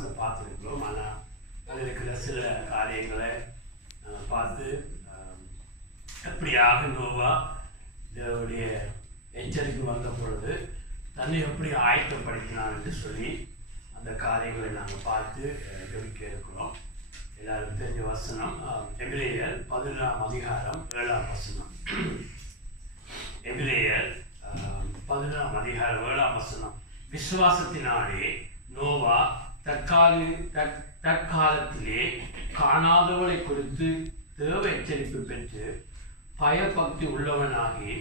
வாசனை பார்த்துருக்கிறோம். ஆனால் அதில் இருக்கிற சில காரியங்களை பார்த்து எப்படியாக நோவா இதனுடைய எச்சரிக்கை வந்த பொழுது தன்னை எப்படி ஆயத்தப்படுத்தினான் என்று சொல்லி அந்த காரியங்களை நாங்கள் பார்த்து கவனிக்க இருக்கிறோம். எல்லாருக்கும் தெரிஞ்ச வசனம் எபிரேயர் 11ஆம் அதிகாரம் 7ஆம் வசனம். எபிரேயர் 11ஆம் அதிகாரம் 7ஆம் வசனம். விசுவாசத்தினாலே நோவா தற்காலத்திலே காணாதவளை குறித்து தேவ எச்சரிப்பு பெற்று பயபக்தி உள்ளவனாகி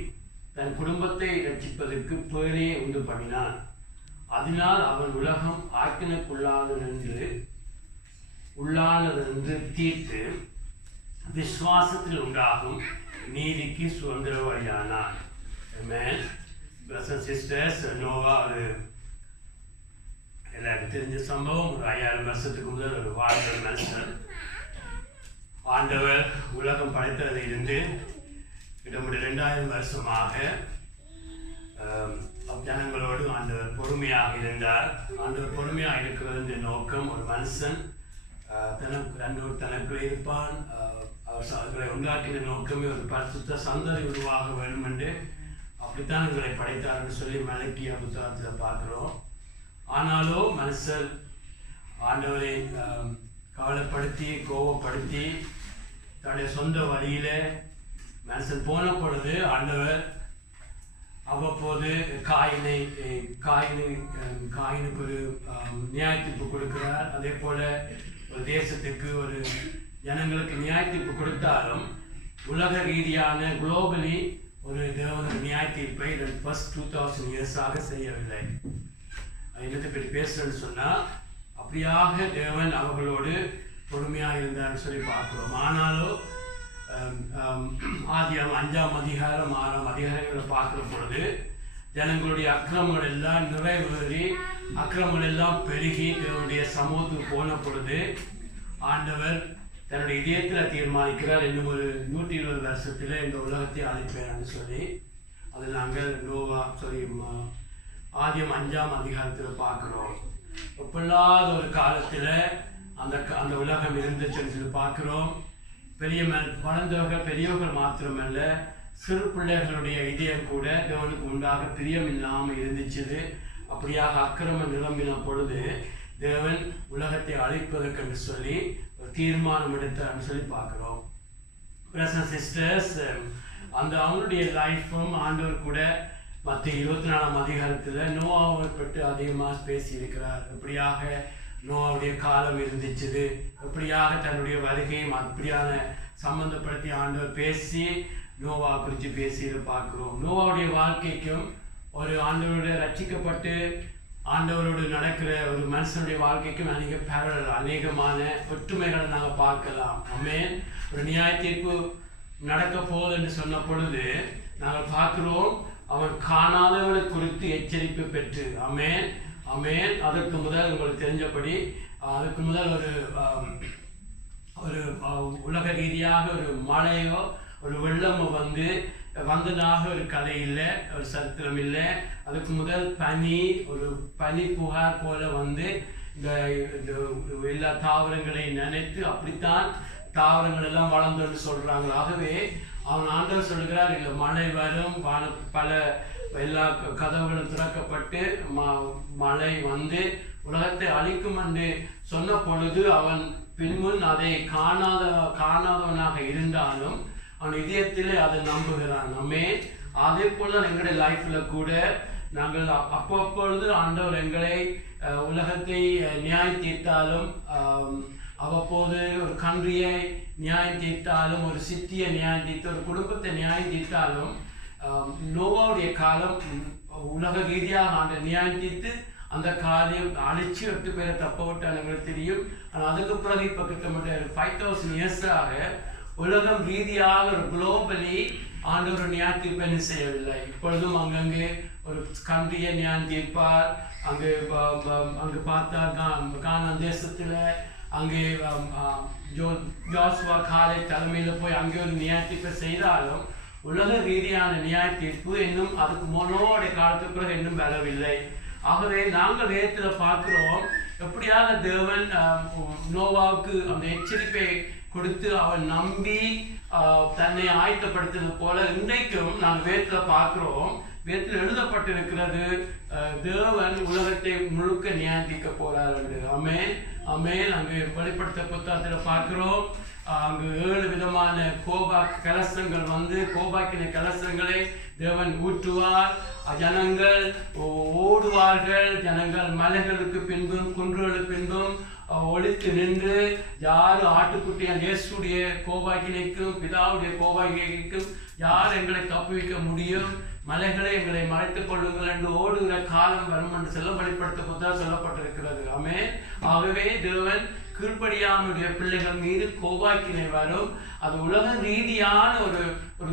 தன் குடும்பத்தை ரட்சிப்பதற்கு பேழையை உண்டு பண்ணினான். அதனால் அவன் உலகம் உள்ளானதென்று தீர்த்து விசுவாசத்தில் உண்டாகும் நீதிக்கு சுதந்திரவாளியானான். சிஸ்டர்ஸ், நோவா ஒரு எல்லாருக்கும் தெரிஞ்ச சம்பவம். ஒரு 5000 வருஷத்துக்கு முதல் ஒரு வாழ்ந்த மனுஷன். ஆண்டவர் உலகம் படைத்ததிலிருந்து கிட்டத்தட்ட 2000 வருஷமாக ஜனங்களோடு ஆண்டவர் பொறுமையாக இருந்தார். ஆண்டவர் பொறுமையாக இருக்கிறது நோக்கம், ஒரு மனுஷன் தனக்குள்ளே இருப்பான். அவர்களை உண்டாக்கின நோக்கமே ஒரு பரிசுத்த சந்ததி உருவாக வேண்டும் என்று அப்படித்தான் எங்களை படைத்தார் என்று சொல்லி மலக்கிய புத்தகத்தில் பார்க்கிறோம். ஆனாலும் மனுஷர் ஆண்டவரை கவலைப்படுத்தி கோபப்படுத்தி தன்னுடைய சொந்த வழியில மனுஷன் போன பொழுது ஆண்டவர் அவ்வப்போது காயினுக்கு ஒரு நியாயத்தீர்ப்பு கொடுக்கிறார். அதே போல ஒரு தேசத்துக்கு ஒரு ஜனங்களுக்கு நியாயத்தீர்ப்பு கொடுத்தாலும் உலக ரீதியான குளோபலி ஒரு தேவனுடைய நியாயத்தீர்ப்பை ஃபர்ஸ்ட் 2000 இயர்ஸாக செய்யவில்லை. என்னத்தை பற்றி பேசுறேன்னு சொன்னால், அப்படியாக தேவன் அவர்களோடு பொறுமையாக இருந்தான்னு சொல்லி பார்க்கிறோம். ஆனாலும் ஆதியாகமம் 5ஆம் அதிகாரம் 6ஆம் அதிகாரங்களை பார்க்கிற பொழுது ஜனங்களுடைய அக்கிரமங்கள் எல்லாம் நிறைவேறி அக்கிரமங்கள் எல்லாம் பெருகி தேவனுடைய சமூகத்துக்கு போன பொழுது ஆண்டவர் தன்னுடைய இதயத்தில் தீர்மானிக்கிறார், இன்னும் ஒரு 120 வருஷத்தில் இந்த உலகத்தை அழைப்பேன்னு சொல்லி. அது நாங்கள் ஆதியாகமம் 5ஆம் அதிகாரத்தில் பார்க்கிறோம். ஒப்பில்லாத ஒரு காலத்தில் அந்த உலகம் இருந்துச்சுன்னு சொல்லி பார்க்கிறோம். வளர்ந்தவர்கள் பெரியவர்கள் மாத்திரமல்ல, சிறு பிள்ளைகளுடைய இதயம் கூட தேவனுக்கு உண்டாக பிரியம் இல்லாமல் இருந்துச்சு. அப்படியாக அக்கிரமம் நிரம்பின பொழுது தேவன் உலகத்தை அழைப்பதற்கு என்று சொல்லி ஒரு தீர்மானம் எடுத்தார்னு சொல்லி பார்க்கிறோம். சிஸ்டர்ஸ், அவங்களுடைய லைஃப்பும் ஆண்டவர் கூட மற்ற 24ஆம் அதிகாரத்தில் நோவாவை பற்றி அதிகமாக பேசியிருக்கிறார். எப்படியாக நோவாவுடைய காலம் இருந்துச்சு, எப்படியாக தன்னுடைய வருகையும் அப்படியான சம்பந்தப்படுத்தி ஆண்டவர் பேசி நோவா குறித்து பேசியதை பார்க்கிறோம். நோவாவுடைய வாழ்க்கைக்கும் ஒரு ஆண்டவரோட ரட்சிக்கப்பட்டு ஆண்டவரோடு நடக்கிற ஒரு மனுஷனுடைய வாழ்க்கைக்கும் அநேகமான ஒற்றுமைகளை நாங்கள் பார்க்கலாம். ஆமென். ஒரு நியாய தீர்ப்பு நடக்க போகுது என்று சொன்ன பொழுது நாங்கள் பார்க்கிறோம், அவன் காணாதவனை குறித்து எச்சரிப்பு பெற்று. ஆமென் ஆமென். அதற்கு முதல் உங்களுக்கு தெரிஞ்சபடி அதுக்கு முதல் ஒரு உலக ரீதியாக ஒரு மழையோ ஒரு வெள்ளமோ வந்ததாக ஒரு கதை இல்லை, ஒரு சரித்திரம் இல்லை. அதுக்கு முதல் ஒரு பனி புகார் போல இந்த எல்லா தாவரங்களையும் நினைத்து அப்படித்தான் தாவரங்கள் எல்லாம் வளர்ந்துன்னு சொல்றாங்க. ஆகவே அவன் ஆண்டவர் சொல்கிறார், இல்லை மழை வரும், பல எல்லா கதவுகளும் திறக்கப்பட்டு மழை உலகத்தை அழிக்கும் என்று சொன்ன பொழுது அவன் பின்முன் அதை காணாதவனாக இருந்தாலும் அவன் இதயத்திலே அதை நம்புகிறான். அதே போல எங்களுடைய லைஃப்ல கூட நாங்கள் அப்பப்பொழுது ஆண்டவர் எங்களை உலகத்தை நியாயம் தீர்த்தாலும் அவ்வப்போது ஒரு கன்றியை நியாயம் தீர்த்தாலும் ஒரு சித்தியை நியாயம் தீர்த்து ஒரு குடும்பத்தை நியாயம் தீர்த்தாலும் நோவாவுடைய காலம் உலக ரீதியாக ஆண்ட நியாயம் தீர்த்து அந்த காரியம் அழிச்சு 8 பேரை தப்ப விட்டால் எங்களுக்கு தெரியும். ஆனால் அதுக்கு பிறகு இப்போ கிட்டத்தட்ட 5000 இயர்ஸாக உலகம் ரீதியாக ஒரு குளோபலி ஆண்டவர் நியாய தீர்ப்பை செய்யவில்லை. இப்பொழுதும் அங்கங்கே ஒரு கன்றியை நியாயம் தீர்ப்பார். அங்கு பார்த்தா கானான் தேசத்தில் அங்கே ஜோசுவா காலை தலைமையில் போய் அங்கே ஒரு நியாய தீர்ப்பை செய்தாலும் உலக ரீதியான நியாய தீர்ப்பு இன்னும் அதுக்கு முன்னோடைய காலத்துக்கு பிறகு இன்னும் வரவில்லை. ஆகவே நாங்கள் வேதத்தில் பார்க்கிறோம், எப்படியாக தேவன் நோவாவுக்கு அந்த எச்சரிப்பை கொடுத்து அவன் நம்பி தன்னை ஆயத்தப்படுத்தினது போல இன்றைக்கும் நான் வேதத்தில் பார்க்கிறோம். வேதத்தில் எழுதப்பட்டிருக்கிறது, தேவன் உலகத்தை முழுக்க நியாயந்திக்க போறார் என்று. ஆமென் ஆமென். அங்கு வெளிப்படுத்த புத்தகத்தில் பார்க்கிறோம், அங்கு 7 விதமான கலசங்கள் வந்து கோபாக்கின கலசங்களை தேவன் ஊற்றுவார். ஜனங்கள் ஓடுவார்கள், ஜனங்கள் மலைகளுக்கு பின்பும் குன்றுகளுக்கு பின்பும் ஒழித்து நின்று, யார் ஆட்டுக்குட்டியான் இயேசுடைய கோபாக்கினைக்கும் பிதாவுடைய கோபாக்கினைக்கும் யார் எங்களை தப்புவிக்க முடியும், மலைகளை எங்களை மறைத்துக் கொள்ளுங்கள் என்று ஓடுகிற காலம் வரும் என்று வெளிப்படுத்த புத்தகம் சொல்லப்பட்டிருக்கிறது. ஆமென். ஆகவே தேவன் கீழ்ப்படியானுடைய பிள்ளைகள் மீது கோபாக்கினை வரும். அது உலக ரீதியான ஒரு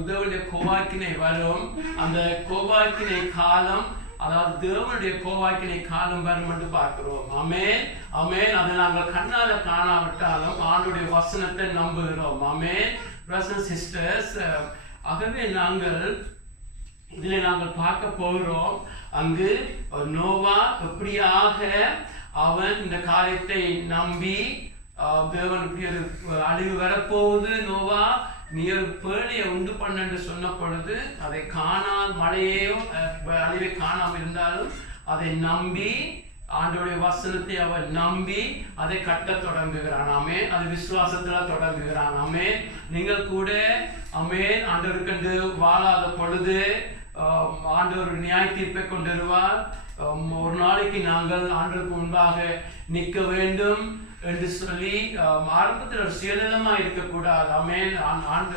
தேவனுடைய கோபாக்கினை வரும். அந்த கோபாக்கினை காலம், அதாவது தேவனுடைய கோபாக்கினை காலம் வரும் என்று பார்க்கிறோம். ஆமென் ஆமென். அதை நாங்கள் கண்ணால காணாவிட்டாலும் ஆண்டுடைய வசனத்தை நம்புகிறோம். ஆமென். பிரதர்ஸ் சிஸ்டர்ஸ், ஆகவே இதில் நாங்கள் பார்க்க போகிறோம், அங்கு நோவா எப்படியாக அவன் இந்த காரியத்தை நம்பி, தேவன் இப்படி ஒரு அழிவு வரப்போகுது, நோவா நீ ஒரு பேழையை உண்டு பண்ண என்று சொன்ன பொழுது அதை காணால் மழையையும் அழிவை காணாமல் இருந்தாலும் அதை நம்பி, ஆண்டவருடைய வசனத்தை அவன் நம்பி அதை கட்ட தொடங்குகிறான். ஆமென். அது விசுவாசத்துல தொடங்குகிறான். ஆமென். நீங்கள் கூட ஆமென் ஆண்டவருக்கு வாழாத பொழுது ஆண்டவர் நியாய தீர்ப்பை கொண்டு வருவார். ஒரு நாளைக்கு நாங்கள் ஆண்டவருக்கு முன்பாக நிற்க வேண்டும் என்று சொல்லி ஆரம்பத்தில் ஒரு சுயநலமாக இருக்கக்கூடாது. ஆமென். ஆண்டு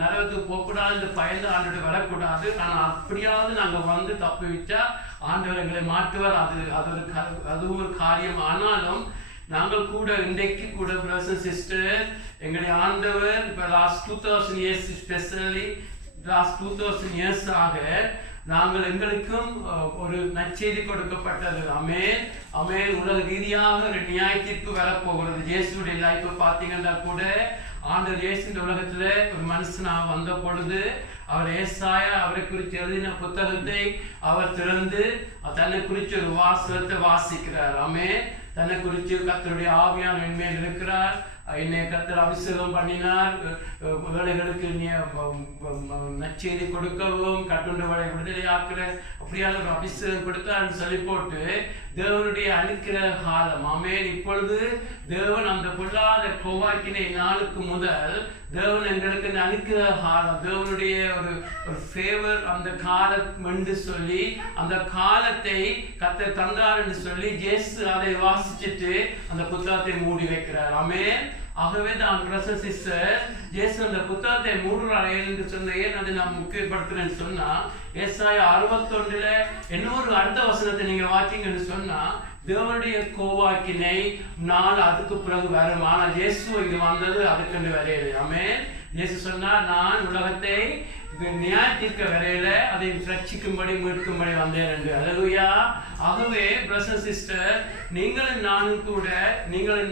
நரகத்துக்கு போகக்கூடாது என்று பயந்து ஆண்டோட வரக்கூடாது. ஆனால் அப்படியாவது நாங்கள் வந்து தப்பு வச்சா ஆண்டவர் எங்களை மாற்றுவார். அது ஒரு காரியம். ஆனாலும் நாங்கள் கூட இன்றைக்கு கூட பிரதர்ஸ் சிஸ்டர், எங்களுடைய ஆண்டவர் இப்போ last 2000 years specially last 2000 years ஆக நாங்கள் எங்களுக்கும் ஒரு நற்செய்தி கொடுக்கப்பட்டது. ஆமென் ஆமென். உலக ரீதியாக ஒரு நியாய தீர்ப்பு வரப்போகிறது. இயேசுடைய லைஃப்பை பார்த்தீங்கன்னா கூட ஆண்டவர் இயேசு இந்த உலகத்துல ஒரு மனுஷனாக வந்த பொழுது அவர் ஏசாயா அவரை குறித்து எழுதின புத்தகத்தை அவர் திறந்து தன்னை குறித்து ஒரு வாசகத்தை வாசிக்கிறார். ஆமென். தன்னை குறித்து கர்த்தருடைய ஆவியானவர் என் மேல் இருக்கிறார், என்னை கர்த்தர் அபிஷேகம் பண்ணினார், ஏழைகளுக்கு நற்செய்தி கொடுக்கவும் கட்டுண்டவரை விடுதலையாக்குற அப்படியான ஒரு அபிஷேகம் கொடுத்தார்னு சொல்லி போட்டு தேவனுடைய அனுக்கிற காலம். ஆமென். இப்பொழுது தேவன் அந்த பொல்லாத கோவாக்கினை நாளுக்கு முதல் தேவன் எங்களுக்கு அனுக்கிற காலம், தேவனுடைய ஒரு ஃபேவர் அந்த காலம் என்று சொல்லி அந்த காலத்தை கர்த்தர் தந்தார் என்று சொல்லி இயேசு அதை வாசிச்சுட்டு அந்த புத்தகத்தை மூடி வைக்கிறார். ஆமென். ஆகவே தான் பிரதர்ஸ் சிஸ்டர், இயேசு அந்த புத்தகத்தை மூடுறார் என்று சொன்ன ஏன் அதை நான் முக்கியப்படுத்துறேன்னு சொன்னா, ஏசாயா 61 இன்னொரு அடுத்த வசனத்தை நீங்க வாசிங்கன்னு சொன்னா, தேவனுடைய கோவாக்கினை நாள் அதுக்கு பிறகு வரும். ஆனால் இயேசு இங்க வந்தது அதுக்கு வரையலை. ஆமென். இயேசு சொன்னார், நான் உலகத்தை நியாய தீர்க்க வரையில அதை ரட்சிக்கும்படி மீட்கும்படி வந்தேன் என்று. அல்லேலூயா. ஆகவே பிரதர்ஸ் சிஸ்டர், நீங்களும்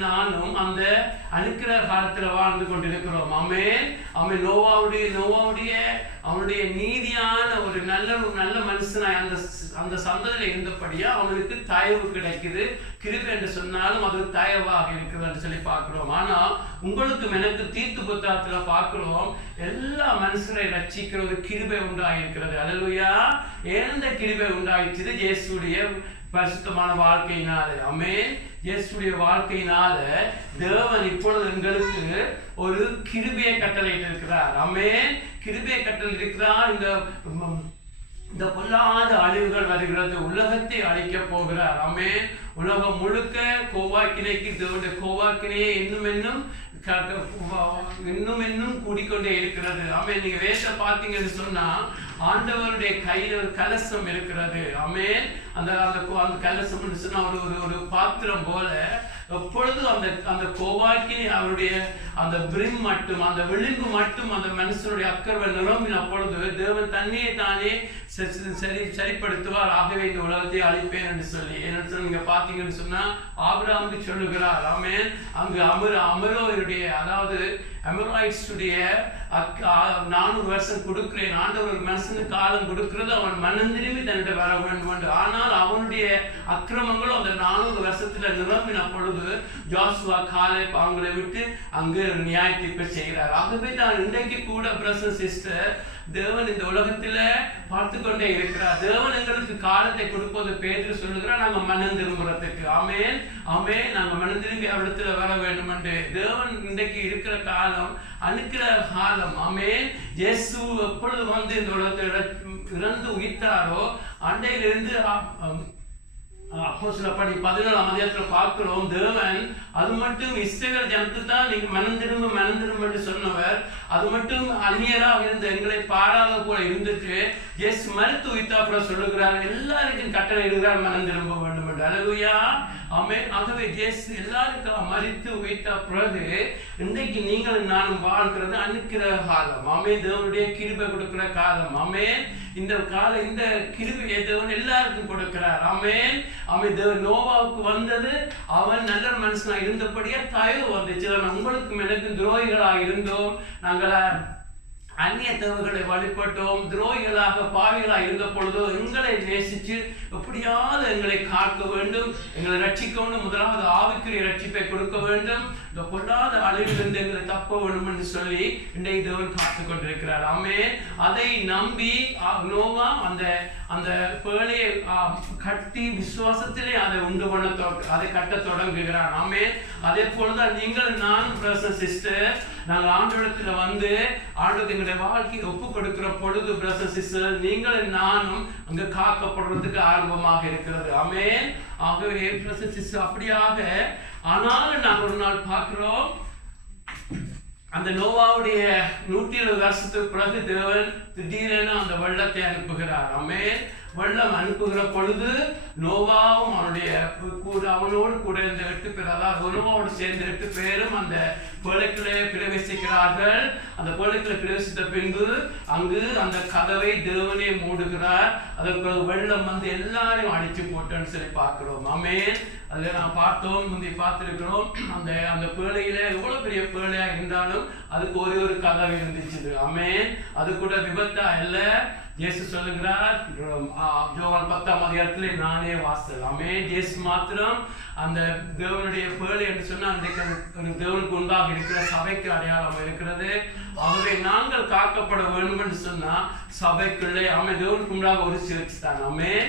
நானும் அந்த அனுக்கிற காலத்துல வாழ்ந்து கொண்டிருக்கிறோம். ஆமென் ஆமென். நோவாவுடைய அவனுடைய நீதியான ஒரு நல்ல மனுஷனாய் அந்த சந்ததியில இருந்தபடியா அவனுக்கு தயவு கிடைக்குது. கிருபை என்று சொன்னாலும் அது தயவாக இருக்குது என்று சொல்லி பார்க்கிறோம். ஆனா உங்களுக்கும் எனக்கு தீர்த்து புத்தகத்துல பார்க்கிறோம், எல்லா மனுஷரை ரட்சிக்கிற ஒரு கிருபை உண்டாயிருக்கிறது. அல்லேலூயா. எந்த கிருபை உண்டாயிற்று? இயேசுடைய பரிசுத்தமான வாழ்க்கையினால. ஆமென். இயேசுடைய வாழ்க்கையினால தேவன் இப்பொழுது எங்களுக்கு ஒரு கிருபையை கட்டளையிட்டு இருக்கிறார். ஆமென். கிருபையை கட்டளையிட்டு இருக்கிறார். இந்த பொல்லாத அழிவுகள் வருகிறது, உலகத்தை அழிக்க போகிறார். ஆமென். உலகம் முழுக்க கோவாக்கினைக்கு தேவனுடைய கோவாக்கினையே இன்னும் கூடிக்கொண்டே இருக்கிறது. ஆமென். நீங்க வேஷ பார்த்தீங்கன்னு சொன்னா ஆண்டவருடைய கையில ஒரு கலசம் இருக்கிறது. ஆமென். அந்த கலசம் சொன்னா ஒரு பாத்திரம் போல எப்பொழுதும் அந்த கோவாக்கினை அவருடைய அந்த பிரிம் மட்டும் அந்த விளிம்பு மட்டும் அந்த மனுஷனுடைய அக்கறை நிரம்பின பொழுது தேவன் தன்னையே தானே சரிப்படுத்துவார். ஆகவே இந்த உலகத்தை அழிப்பேன் என்று சொல்லி என்ன நீங்க பாத்தீங்கன்னு சொன்னா ஆபிரகாமுக்கு சொல்லுகிறார். ஆமென். அங்கு அமரோருடைய அதாவது அமராய்ட்ஸுடைய 400 வருஷம் கொடுக்கிறேன். ஆண்டவர் ஒரு மனுஷனுக்கு காலம் கொடுக்கிறது அவன் மனம் திரும்பி தன்னிட வர வேண்டும் என்று. ஆனால் அவனுடைய அக்கிரமங்களும் அந்த 400 வருஷத்துல நிரம்பின பொழுது ஜோசுவா காலேப் அவங்களை விட்டு அங்கு நியாய தீர்ப்பை செய்கிறார். ஆகவே தான் இன்றைக்கு கூட பிரதர் சிஸ்டர், தேவன் இந்த உலகத்துல பார்த்து கொண்டே இருக்கிறார். தேவன் எங்களுக்கு காலத்தை கொடுப்பது பேதுரு சொல்லுகிறார், நாங்க மனம் திரும்புறதுக்கு. ஆமென் ஆமென். நாங்க மனம் திரும்பி அவரிடத்துல வர வேண்டும் என்று. தேவன் இன்றைக்கு இருக்கிற காலம் அனுக்கிற காலம். ஆமென். இயேசு எப்பொழுது வந்து இந்த உலகத்தை இறந்து உயிர்த்தாரோ அண்டையிலிருந்து அப்போஸ்தலப்படி 17ஆம் அதிகாரத்துல பார்க்கிறோம். தேவன் அது மட்டும் இஸ்ரவேல் ஜனத்துக்கு தான் நீங்க மனம் திரும்ப என்று சொன்னவர். அது மட்டும் அந்நியராக இருந்த எங்களை பாராத போல இருந்துட்டு இயேசு மரித்து உயிர்த்தாப்புறம் சொல்லுகிறார், எல்லாருக்கும் கட்டளை இடுகிறார் மனம் திரும்ப வேண்டும் என்று. அல்லேலூயா ஆமென். ஆகவே இயேசு எல்லாருக்கும் மரித்து உயிர்த்த பிறகு இன்றைக்கு நீங்கள் நானும் வாழ்கிறது அனுக்கிற காலம். ஆமென். தேவனுடைய கிருபை கொடுக்கிற காலம். ஆமென். இந்த காலம், இந்த கிருபையை தேவன் எல்லாருக்கும் கொடுக்கிறார். ஆமென் ஆமென். தேவன் நோவாவுக்கு வந்தது, அவன் நல்ல மனுஷனா இருந்தபடியே தயவு வந்துச்சு. உங்களுக்கும் எனக்கும் துரோகிகளாக இருந்தோம், நாங்கள் அந்நிய தேவர்களை வழிபட்டோம், துரோகிகளாக பாவிகளாக இருந்த பொழுதோ எங்களை நேசிச்சு எப்படியாவது எங்களை காக்க வேண்டும், எங்களை ரட்சிக்க வேண்டும். முதலாவது ஆவிக்குரிய ரட்சிப்பை கொடுக்க வேண்டும், இந்த பொல்லாத அழிவிலிருந்து எங்களை தப்ப வேண்டும் என்று சொல்லி இன்றைக்கு தேவன் காத்து கொண்டிருக்கிறார். ஆமென். அதை நம்பி நோவா அந்த பேழையை கட்டி விசுவாசத்திலே அதை உண்டு பண்ண அதை கட்ட தொடங்குகிறான். ஆமென். அதே போலதான் நீங்கள் நான் பிரதர் சிஸ்டர், நாங்கள் ஆண்டவரிடத்துல வந்து ஆண்டவருக்கு எங்களுடைய வாழ்க்கையை ஒப்பு கொடுக்கிற பொழுது பிரதர் சிஸ்டர், நீங்கள் நானும் அங்க காக்கப்படுறதுக்கு ஆரம்பமாக இருக்கிறது. ஆமென். ஆகவே பிரதர் சிஸ்டர் அப்படியாக. ஆனாலும் நாங்கள் ஒரு நாள் பார்க்கிறோம், அந்த நோவாவுடைய 120 வருஷத்துக்கு பிறகு தேவன் திடீரென அந்த வெள்ளத்தை அனுப்புகிறார். ஆமென். வெள்ளம் அனுப்புகிற பொழுது நோவாவும் அவனோடு கூட இந்த 8 பேர், அதாவது நோவாவோடு சேர்ந்த 8 பேரும் அந்த பேழைக்குள்ளே பிரவேசிக்கிறார்கள். அந்த பேழைக்குள்ளே பிரவேசித்த பின்பு அங்கு அந்த கதவை தேவனே மூடுகிறார். அதற்கு வெள்ளம் வந்து எல்லாரையும் அடிச்சு போட்டோன்னு சொல்லி பார்க்கிறோம். ஆமென். அதில் நான் பார்த்தோம், முந்தி பார்த்துருக்கிறோம். அந்த பேழையில எவ்வளவு பெரிய பேழையா இருந்தாலும் அதுக்கு ஒரு கதவு இருந்துச்சு. ஆமென். அது கூட விபத்தா இல்ல. இயேசு சொல்லுகிறார் யோவான் 10ஆம் அதிகாரத்திலே நானே வாசல். ஆமென். இயேசு மாத்திரம் அந்த தேவனுடைய பேழை என்று சொன்னா அன்றைக்கு தேவனுக்கு முன்பாக இருக்கிற சபைக்கு அடையாளம் இருக்கிறது. ஆகவே நாங்கள் காக்கப்பட வேண்டும் என்று சொன்னா சபைக்குள்ளே தேவனுக்கு முன்பாக ஒரு சர்ச் தான். ஆமென்.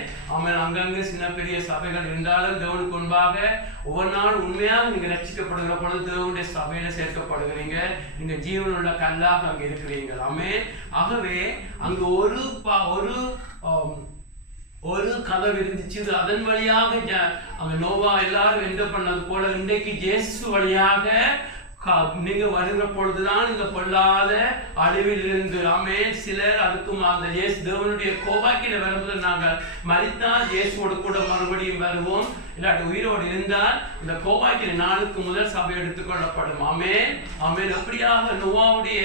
அங்கங்க சின்ன பெரிய சபைகள் இருந்தாலும் தேவனுக்கு முன்பாக ஒவ்வொரு நாளும் உண்மையாக நீங்க ரட்சிக்கப்படுகிற பொழுது தேவனுடைய சபையில சேர்க்கப்படுகிறீங்க. நீங்க ஜீவனுள்ள கல்லாக அங்க இருக்கிறீங்க. ஆமென். ஆகவே அங்க ஒரு கதவு இருந்துச்சு. அதன் வழியாக அங்க நோவா எல்லாரும் என்ன பண்ணது போல இன்றைக்கு இயேசு வழியாக நீங்க வருகிற பொழுதுதான் இந்த பொல்லாத அழிவில் இருந்து. ஆமென். சிலர் அதுக்கும் அந்த இயேசு தேவனுடைய கோபாக்கில வரும்போது நாங்கள் மரித்தால் இயேசுவோடு கூட மறுபடியும் வருவோம், இல்லாட்டி உயிரோடு இருந்தால் இந்த கோபாக்கில நாளுக்கு முதல் சபை எடுத்துக்கொள்ளப்படும். ஆமென் ஆமென். எப்படியாக நோவாவுடைய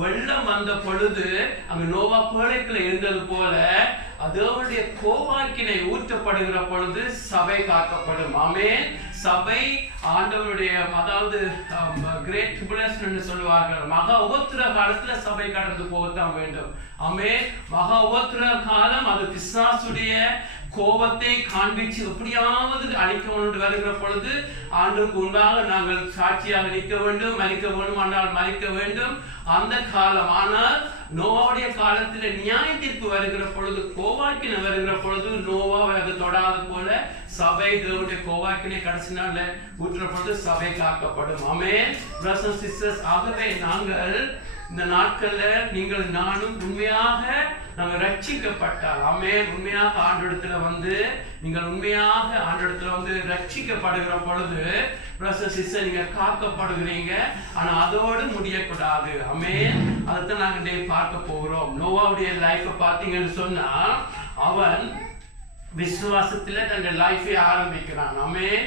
வெள்ளம் வந்த பொழுது அங்க நோவா பேழைக்குள்ள இருந்தது போல தேவனுடைய கோபாக்கினை ஊற்றப்படுகிற பொழுது சபை காக்கப்படும். ஆமென். சபை ஆண்டவருடைய, அதாவது கிரேட் ட்ரிபுலேஷன் என்று சொல்லுவார்கள், மகா உபத்திர காலத்துல சபை கடந்து போகத்தான் வேண்டும். ஆமென். மகா உபத்திர காலம் அது பிசாசுடைய கோபத்தை காண்பிச்சு எப்படியாவது அழிக்க வருகிற பொழுது ஆண்டுக்கு உண்டாக நாங்கள் சாட்சியாக நிற்க வேண்டும், மறிக்க வேண்டும், ஆனால் மறிக்க வேண்டும் அந்த காலம். ஆனால் நோவாவுடைய காலத்துல நியாய தீர்ப்பு வருகிற பொழுது, கோவாக்கினை வருகிற பொழுது நோவாவை அது தொடாத போல சபை தேவனுடைய கோவாக்கினை கடைசி நாள்ல ஊற்றுற பொழுது சபை காக்கப்படும். ஆமென். பிரதர்ஸ் சிஸ்டர்ஸ், ஆகவே நாங்கள் இந்த நாட்கள்ல நீங்கள் நானும் உண்மையாக நாங்கள் ரட்சிக்கப்பட்டால், ஆமென், உண்மையாக ஆண்டவரிடத்துல வந்து நீங்கள் உண்மையாக ஆண்டவரிடத்துல வந்து ரட்சிக்கப்படுகிற பொழுது பிரதர்ஸ் சிஸ்டர் நீங்க காக்கப்படுகிறீங்க. ஆனா அதோடு முடியக்கூடாது. ஆமென். அதைத்தான் நாங்க இன்னைக்கு பார்க்க போகிறோம். நோவாவுடைய லைஃப் பார்த்தீங்கன்னு சொன்னா அவன் விசுவாசத்துல தன்னுடைய லைஃபை ஆரம்பிக்கிறான். ஆமென்.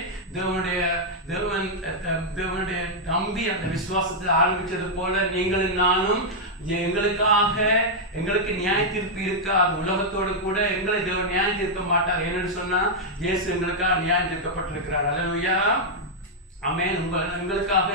தேவனுடைய நம்பி அந்த விசுவாசத்தில் ஆரம்பிச்சது போல நீங்களும் நானும் எங்களுக்கு நியாய தீர்ப்பு இருக்காது. உலகத்தோடு கூட எங்களை தேவன் நியாயம் தீர்க்க மாட்டார். என்னன்னு சொன்னா இயேசு எங்களுக்காக நியாயம் தீர்க்கப்பட்டிருக்கிறார். அல்லேலூயா. ஆமென். எங்களுக்காக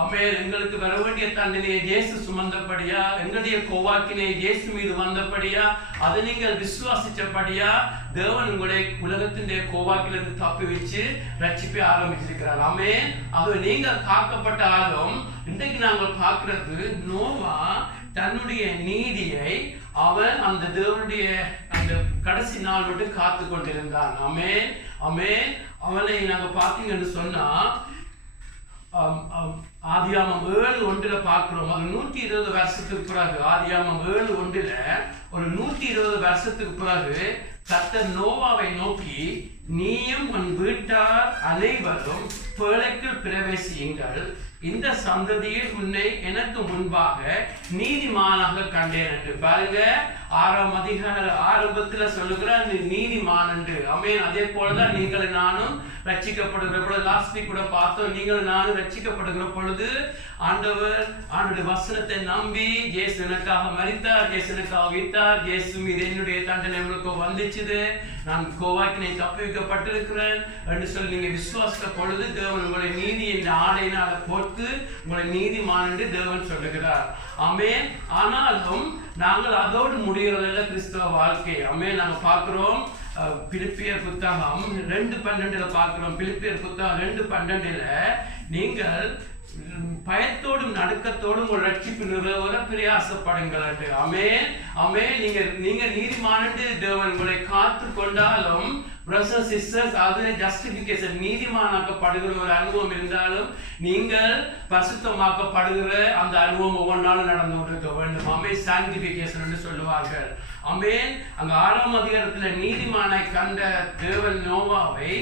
ஆமென், எங்களுக்கு வர வேண்டிய தண்டனையை இயேசு சுமந்தபடியா, எங்களுடைய கோவாக்கினை இயேசு மீது வந்தபடியா, அதை நீங்கள் விசுவாசிச்சபடியா தேவன் உங்களை உலகத்தினுடைய கோவாக்கிலிருந்து தப்பி வச்சு ரட்சிப்பை ஆரம்பிச்சிருக்கிறார். ஆமென். ஆகவே நீங்கள் காக்கப்பட்டாலும் இன்றைக்கு நாங்கள் பார்க்கிறது, நோவா தன்னுடைய நீதியை அவன் அந்த தேவனுடைய அந்த கடைசி நாள் விட்டு காத்து கொண்டிருந்தான். ஆமென். ஆமென். அவனை நாங்க பார்த்தீங்கன்னு சொன்னா ஆதியாமம் 7:1 பார்க்கிறோம். அது 120 வருஷத்துக்கு பிறகு, ஆதியாமம் 7:1 ஒரு 120 வருஷத்துக்கு பிறகு கர்த்தர் நோவாவை நோக்கி, நீயும் உன் வீட்டார் அனைவரும் பேழைக்குள் பிரவேசியுங்கள், இந்த சந்ததியில் உன்னை எனக்கு முன்பாக நீதிமானாக கண்டேன் என்று. பாருங்க, 6ஆம் அதிகார ஆரம்பத்துல சொல்லுகிறார் நீ நீதிமான் என்று. ஆமென். அதே போலதான் நீங்கள் நானும் ரட்சிக்கப்படுகிற பொழுது, லாஸ்ட் வீக் கூட பார்த்தோம், நீங்கள் நானும் ரட்சிக்கப்படுகிற பொழுது ஆண்டவருடைய வசனத்தை நம்பி இயேசு எனக்காக மரித்தார், இயேசு எனக்காக விட்டார், இயேசு மீது என்னுடைய தண்டனை உங்களுக்கு வந்துச்சுது, நான் கோவாக்கினை தப்புவிக்கப்பட்டிருக்கிறேன் என்று சொல்லி நீங்க விசுவாசித்த பொழுது தேவன் உங்களை நீதி என்ற ஆடையினால போட்டு உங்களை நீதிமான் என்று தேவன் சொல்லுகிறார். ஆமென். ஆனாலும் நாங்கள் அதோடு முடிகிறதில்ல கிறிஸ்தவ வாழ்க்கை. ஆமென். நாங்க பார்க்கிறோம் பிலிப்பியர் புத்தகம் 2:12 பார்க்கிறோம். பிலிப்பியர் புத்தகம் 2:12 நீங்கள் பயத்தோடும் நடுக்கத்தோடும் ஒரு ரட்சிப்பு நிறைவேற பிரயாசப்படுங்கள் என்று. ஆமென். ஆமென். நீங்க நீதிமான் என்று தேவன் உங்களை காத்து கொண்டாலும் brothers sisters, அது ஜஸ்டிபிகேஷன், நீதிமானாக்கப்படுகிற ஒரு அனுபவம் இருந்தாலும் நீங்கள் பரிசுத்தமாக்கப்படுகிற அந்த அனுபவம் ஒவ்வொரு நாளும் நடந்து கொண்டிருக்க வேண்டும். ஆமென். சாங்டிபிகேஷன் என்று சொல்லுவார்கள். ஆமென். அங்க 6ஆம் அதிகாரத்துல நீதிமானை கண்ட தேவன் நோவாவை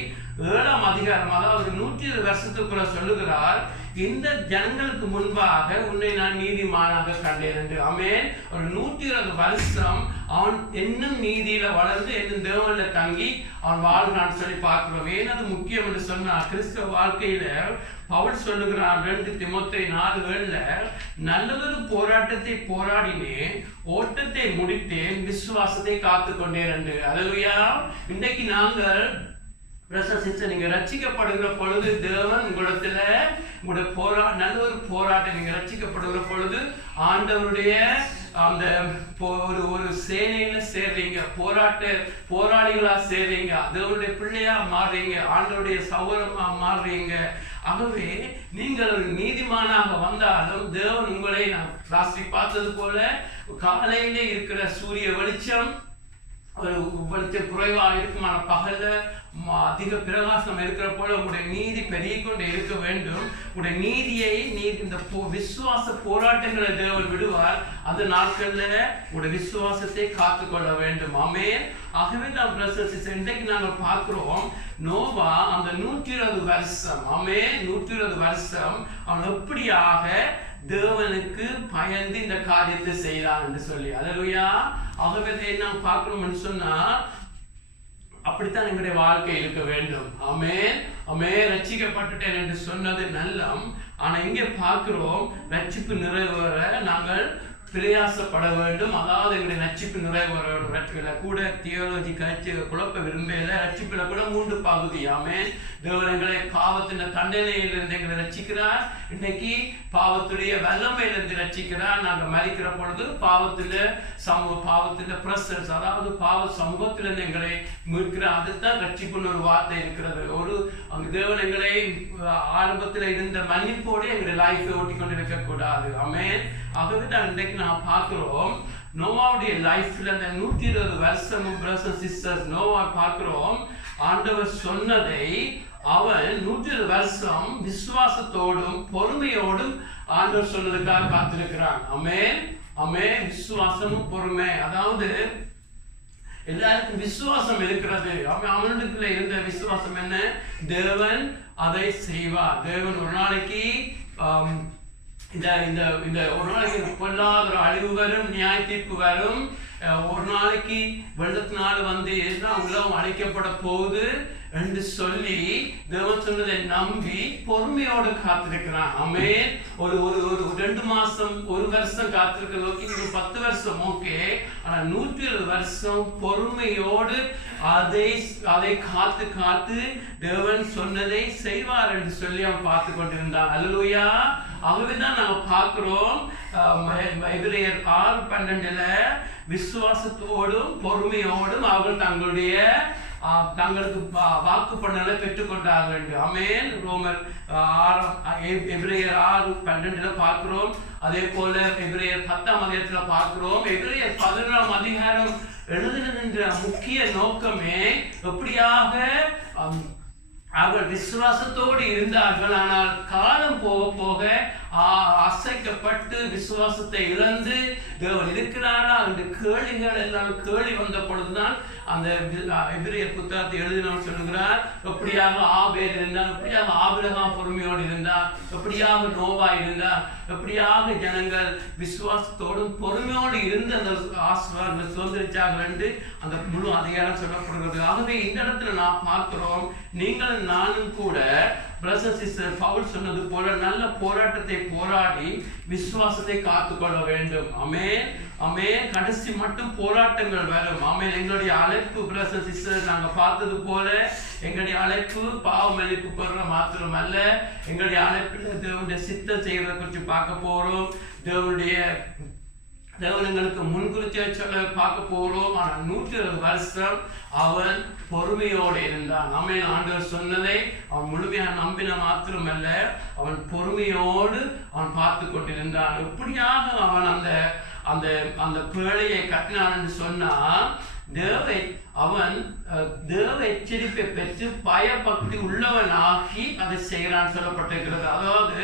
7ஆம் அதிகாரம், அதாவது 120 வருஷத்துக்குள்ள சொல்லுகிறார், இந்த ஜனங்களுக்கு முன்பாக உன்னை நான் நீதிமானாக கண்டேன் என்று. ஆமென். ஒரு 120 வருஷம் அவன் இன்னும் நீதியில வளர்ந்து இன்னும் தேவன்ல தங்கி அவன் வாழ்கிறான் சொல்லி பார்க்கிறோம். ஏன் அது முக்கியம் என்று சொன்னா, கிறிஸ்தவ வாழ்க்கையில பவுல் சொல்லுகிறான் 2 தீமோத்தேயு 4:7 நல்லதொரு போராட்டத்தை போராடினேன், ஓட்டத்தை முடித்தேன், விசுவாசத்தை காத்துக்கொண்டேன் என்று. அல்லேலூயா. இன்றைக்கு நாங்கள் நீங்க ரட்சிக்கப்படுகிற பொழுது தேவன் உங்களிடத்துல உங்களுடைய நல்ல ஒரு போராட்டம், நீங்க ரட்சிக்கப்படுகிற பொழுது ஆண்டவருடைய அந்த ஒரு சேனையில சேர்றீங்க, போராளிகளா சேர்றீங்க, தேவனுடைய பிள்ளையா மாறுறீங்க, ஆண்டவருடைய சௌரமா மாறுறீங்க. ஆகவே நீங்கள் ஒரு நீதிமானாக வந்தாலும் தேவன் உங்களை, நான் ராசி பார்த்தது போல காலையிலே இருக்கிற சூரிய வெளிச்சம் வெளிச்சம் குறைவாக இருக்குமான பகல்ல அதிக பிரகாசம் இருக்கிற போல உங்களுடைய நீதி பெருகிக்கொண்டே இருக்க வேண்டும். உங்களுடைய நீதியை இந்த விசுவாச போராட்டங்களை தேவன் விடுவார். அந்த நாட்கள்ல உங்களுடைய விசுவாசத்தை காத்துக்கொள்ள வேண்டும். ஆமென். ஆகவே தான் பிரசஸ் இன்றைக்கு நாங்கள் பார்க்கிறோம், நோவா அந்த 120 வருஷம், ஆமென், 120 வருஷம் அவன் எப்படியாக தேவனுக்கு பயந்து இந்த காரியத்தை செய்யலாம் என்று சொல்லி. அல்லேலூயா. ஆகவே என்ன பார்க்கணும்னு சொன்னா, அப்படித்தான் எங்களுடைய வாழ்க்கை இருக்க வேண்டும். ஆமென். ஆமென். ரட்சிக்கப்பட்டுட்டேன் என்று சொன்னது நல்லம். ஆனா இங்கே பார்க்கிறோம், ரட்சிப்பு நிறைவேற நாங்கள் பிரயாசப்பட வேண்டும். அதாவது எங்களுடைய ரட்சிப்பு நிறைவேற வேண்டும். ரட்சிப்பில கூட தியோலஜி கட்சி குழப்ப விரும்பல. ரட்சிப்பில கூட 3 பகுதி. ஆமென். தேவன் எங்களை பாவத்தின் தண்டனையிலிருந்து எங்களை ரட்சிக்கிறார். இன்னைக்கு பாவத்துடைய வல்லமையிலிருந்து ரட்சிக்கிறார். நாங்க மரிக்கிற பொழுது பாவத்தின் பிரசன்ஸ், அதாவது பாவ சமூகத்திலிருந்து எங்களை மீட்கிறார். அதுதான் ரட்சிப்புன்னு ஒரு வார்த்தை இருக்கிறது. அங்க தேவன் எங்களை ஆரம்பத்தில் இருந்த மன்னிப்போடு எங்களுடைய லைஃபை ஓட்டி கொண்டு இருக்க கூடாது. ஆமென். ஆகவே தான் இன்றைக்கு நான் பார்க்கிறோம், நோவாவுடைய லைஃப்ல இந்த 120 வருஷமும் பிரதர்ஸ் சிஸ்டர்ஸ் நோவா பார்க்கிறோம், ஆண்டவர் சொன்னதை அவன் 120 வருஷம் விசுவாசத்தோடும் பொறுமையோடும் ஆண்டவர் சொன்னதுக்காக காத்திருக்கிறான். ஆமென். ஆமென். விசுவாசமும் பொறுமை, அதாவது எல்லாருக்கும் விசுவாசம் இருக்கிறது. அவனுக்குள்ள இருந்த விசுவாசம் என்ன? தேவன் அதை செய்வார். தேவன் ஒரு நாளைக்கு இந்த ஒரு நாளைக்கு பொல்லாத ஒரு அழிவு வரும், நியாய தீர்ப்பு வரும். ஒரு நாளைக்கு வெள்ளத்தினால எல்லாம் உலகம் அழிக்கப்பட போகுது. என்று சொல்லி தேவன் சொன்னதை நம்பி பொறுமையோடு காத்திருக்கிறான். ஆமென். ஒரு 2 மாசம் 1 வருஷம் காத்திருக்கிறது ஓகே, 10 வருஷம் ஓகே, ஆனா 120 வருஷம் பொறுமையோடு அதை காத்து காத்து தேவன் சொன்னதை செய்வார் என்று சொல்லி அவன் பார்த்து கொண்டிருந்தான். அல்லேலூயா. ஆகவேதான் நாங்க பார்க்கிறோம் எபிரேயர் 6:12 விசுவாசத்தோடும் பொறுமையோடும் அவர்கள் தங்களுக்கு வாக்கு பண்ணலை பெற்றுக்கொண்டார்கள் என்று. ஆமென். எபிரேயர் 6:12 பார்க்கிறோம். அதே போல எபிரேயர் 10ஆம் அதிகாரத்தில் பார்க்கிறோம். எபிரேயர் 11ஆம் அதிகாரம் எழுதுகின்ற முக்கிய நோக்கமே எப்படியாக அவர்கள் விசுவாசத்தோடு இருந்தார்கள். ஆனால் காலம் போக போக அசைக்கப்பட்டு விசுவாசத்தை இழந்து தேவன் இருக்கிறாரா என்று கேள்விகள் எல்லாம் கேள்வி வந்த பொழுதுதான் அந்த எபிரேயர் புத்தகத்தை எழுதினவர் சொல்லுகிறார், எப்படியாக ஆபேல் இருந்தார், எப்படியாக ஆபிரகாம் பொறுமையோடு இருந்தார், எப்படியாக நோவா இருந்தார், எப்படியாக ஜனங்கள் விசுவாசத்தோடும் பொறுமையோடு இருந்து அந்த ஆசீர்வாதங்களை சுதந்திரிச்சார்கள் என்று அந்த முழு அதிகாரம் சொல்லப்படுகிறது. ஆகவே இந்த இடத்துல நான் பார்க்கிறோம், நீங்களும் நானும் கூட பிரதர் சிஸ்டர் பவுல் சொன்னது போல நல்ல போராட்டத்தை போராடி விசுவாசத்தை காத்துக்கொள்ள வேண்டும். ஆமென். ஆமென். கடைசி மட்டும் போராட்டங்கள் வரும். ஆமென். எங்களுடைய அழைப்பு பிரதர் சிஸ்டர் நாங்க பார்த்தது போல எங்களுடைய அழைப்பு பாவ மன்னிப்பு பெற மாத்திரம் அல்ல, எங்களுடைய அழைப்பில் தேவனுடைய சித்தம் செய்யறதை குறித்து பார்க்க போறோம். தேவன் எங்களுக்கு முன்குறிச்சை சொல்ல பார்க்க போறோம். ஆனால் 120 வருஷம் அவன் பொறுமையோடு இருந்தான். ஆமென். ஆண்டவர் சொன்னதை அவன் முழுமையாக நம்பின மாத்திரமல்ல, அவன் பொறுமையோடு அவன் பார்த்து கொண்டிருந்தான். எப்படியாக அவன் அந்த பேழையை கட்டினான் என்று சொன்னா, அவன் தேவ எச்சரிப்பை பெற்று பயபக்தி உள்ளவன் ஆகி அதை செய்கிறான் சொல்லப்பட்டிருக்கிறது. அதாவது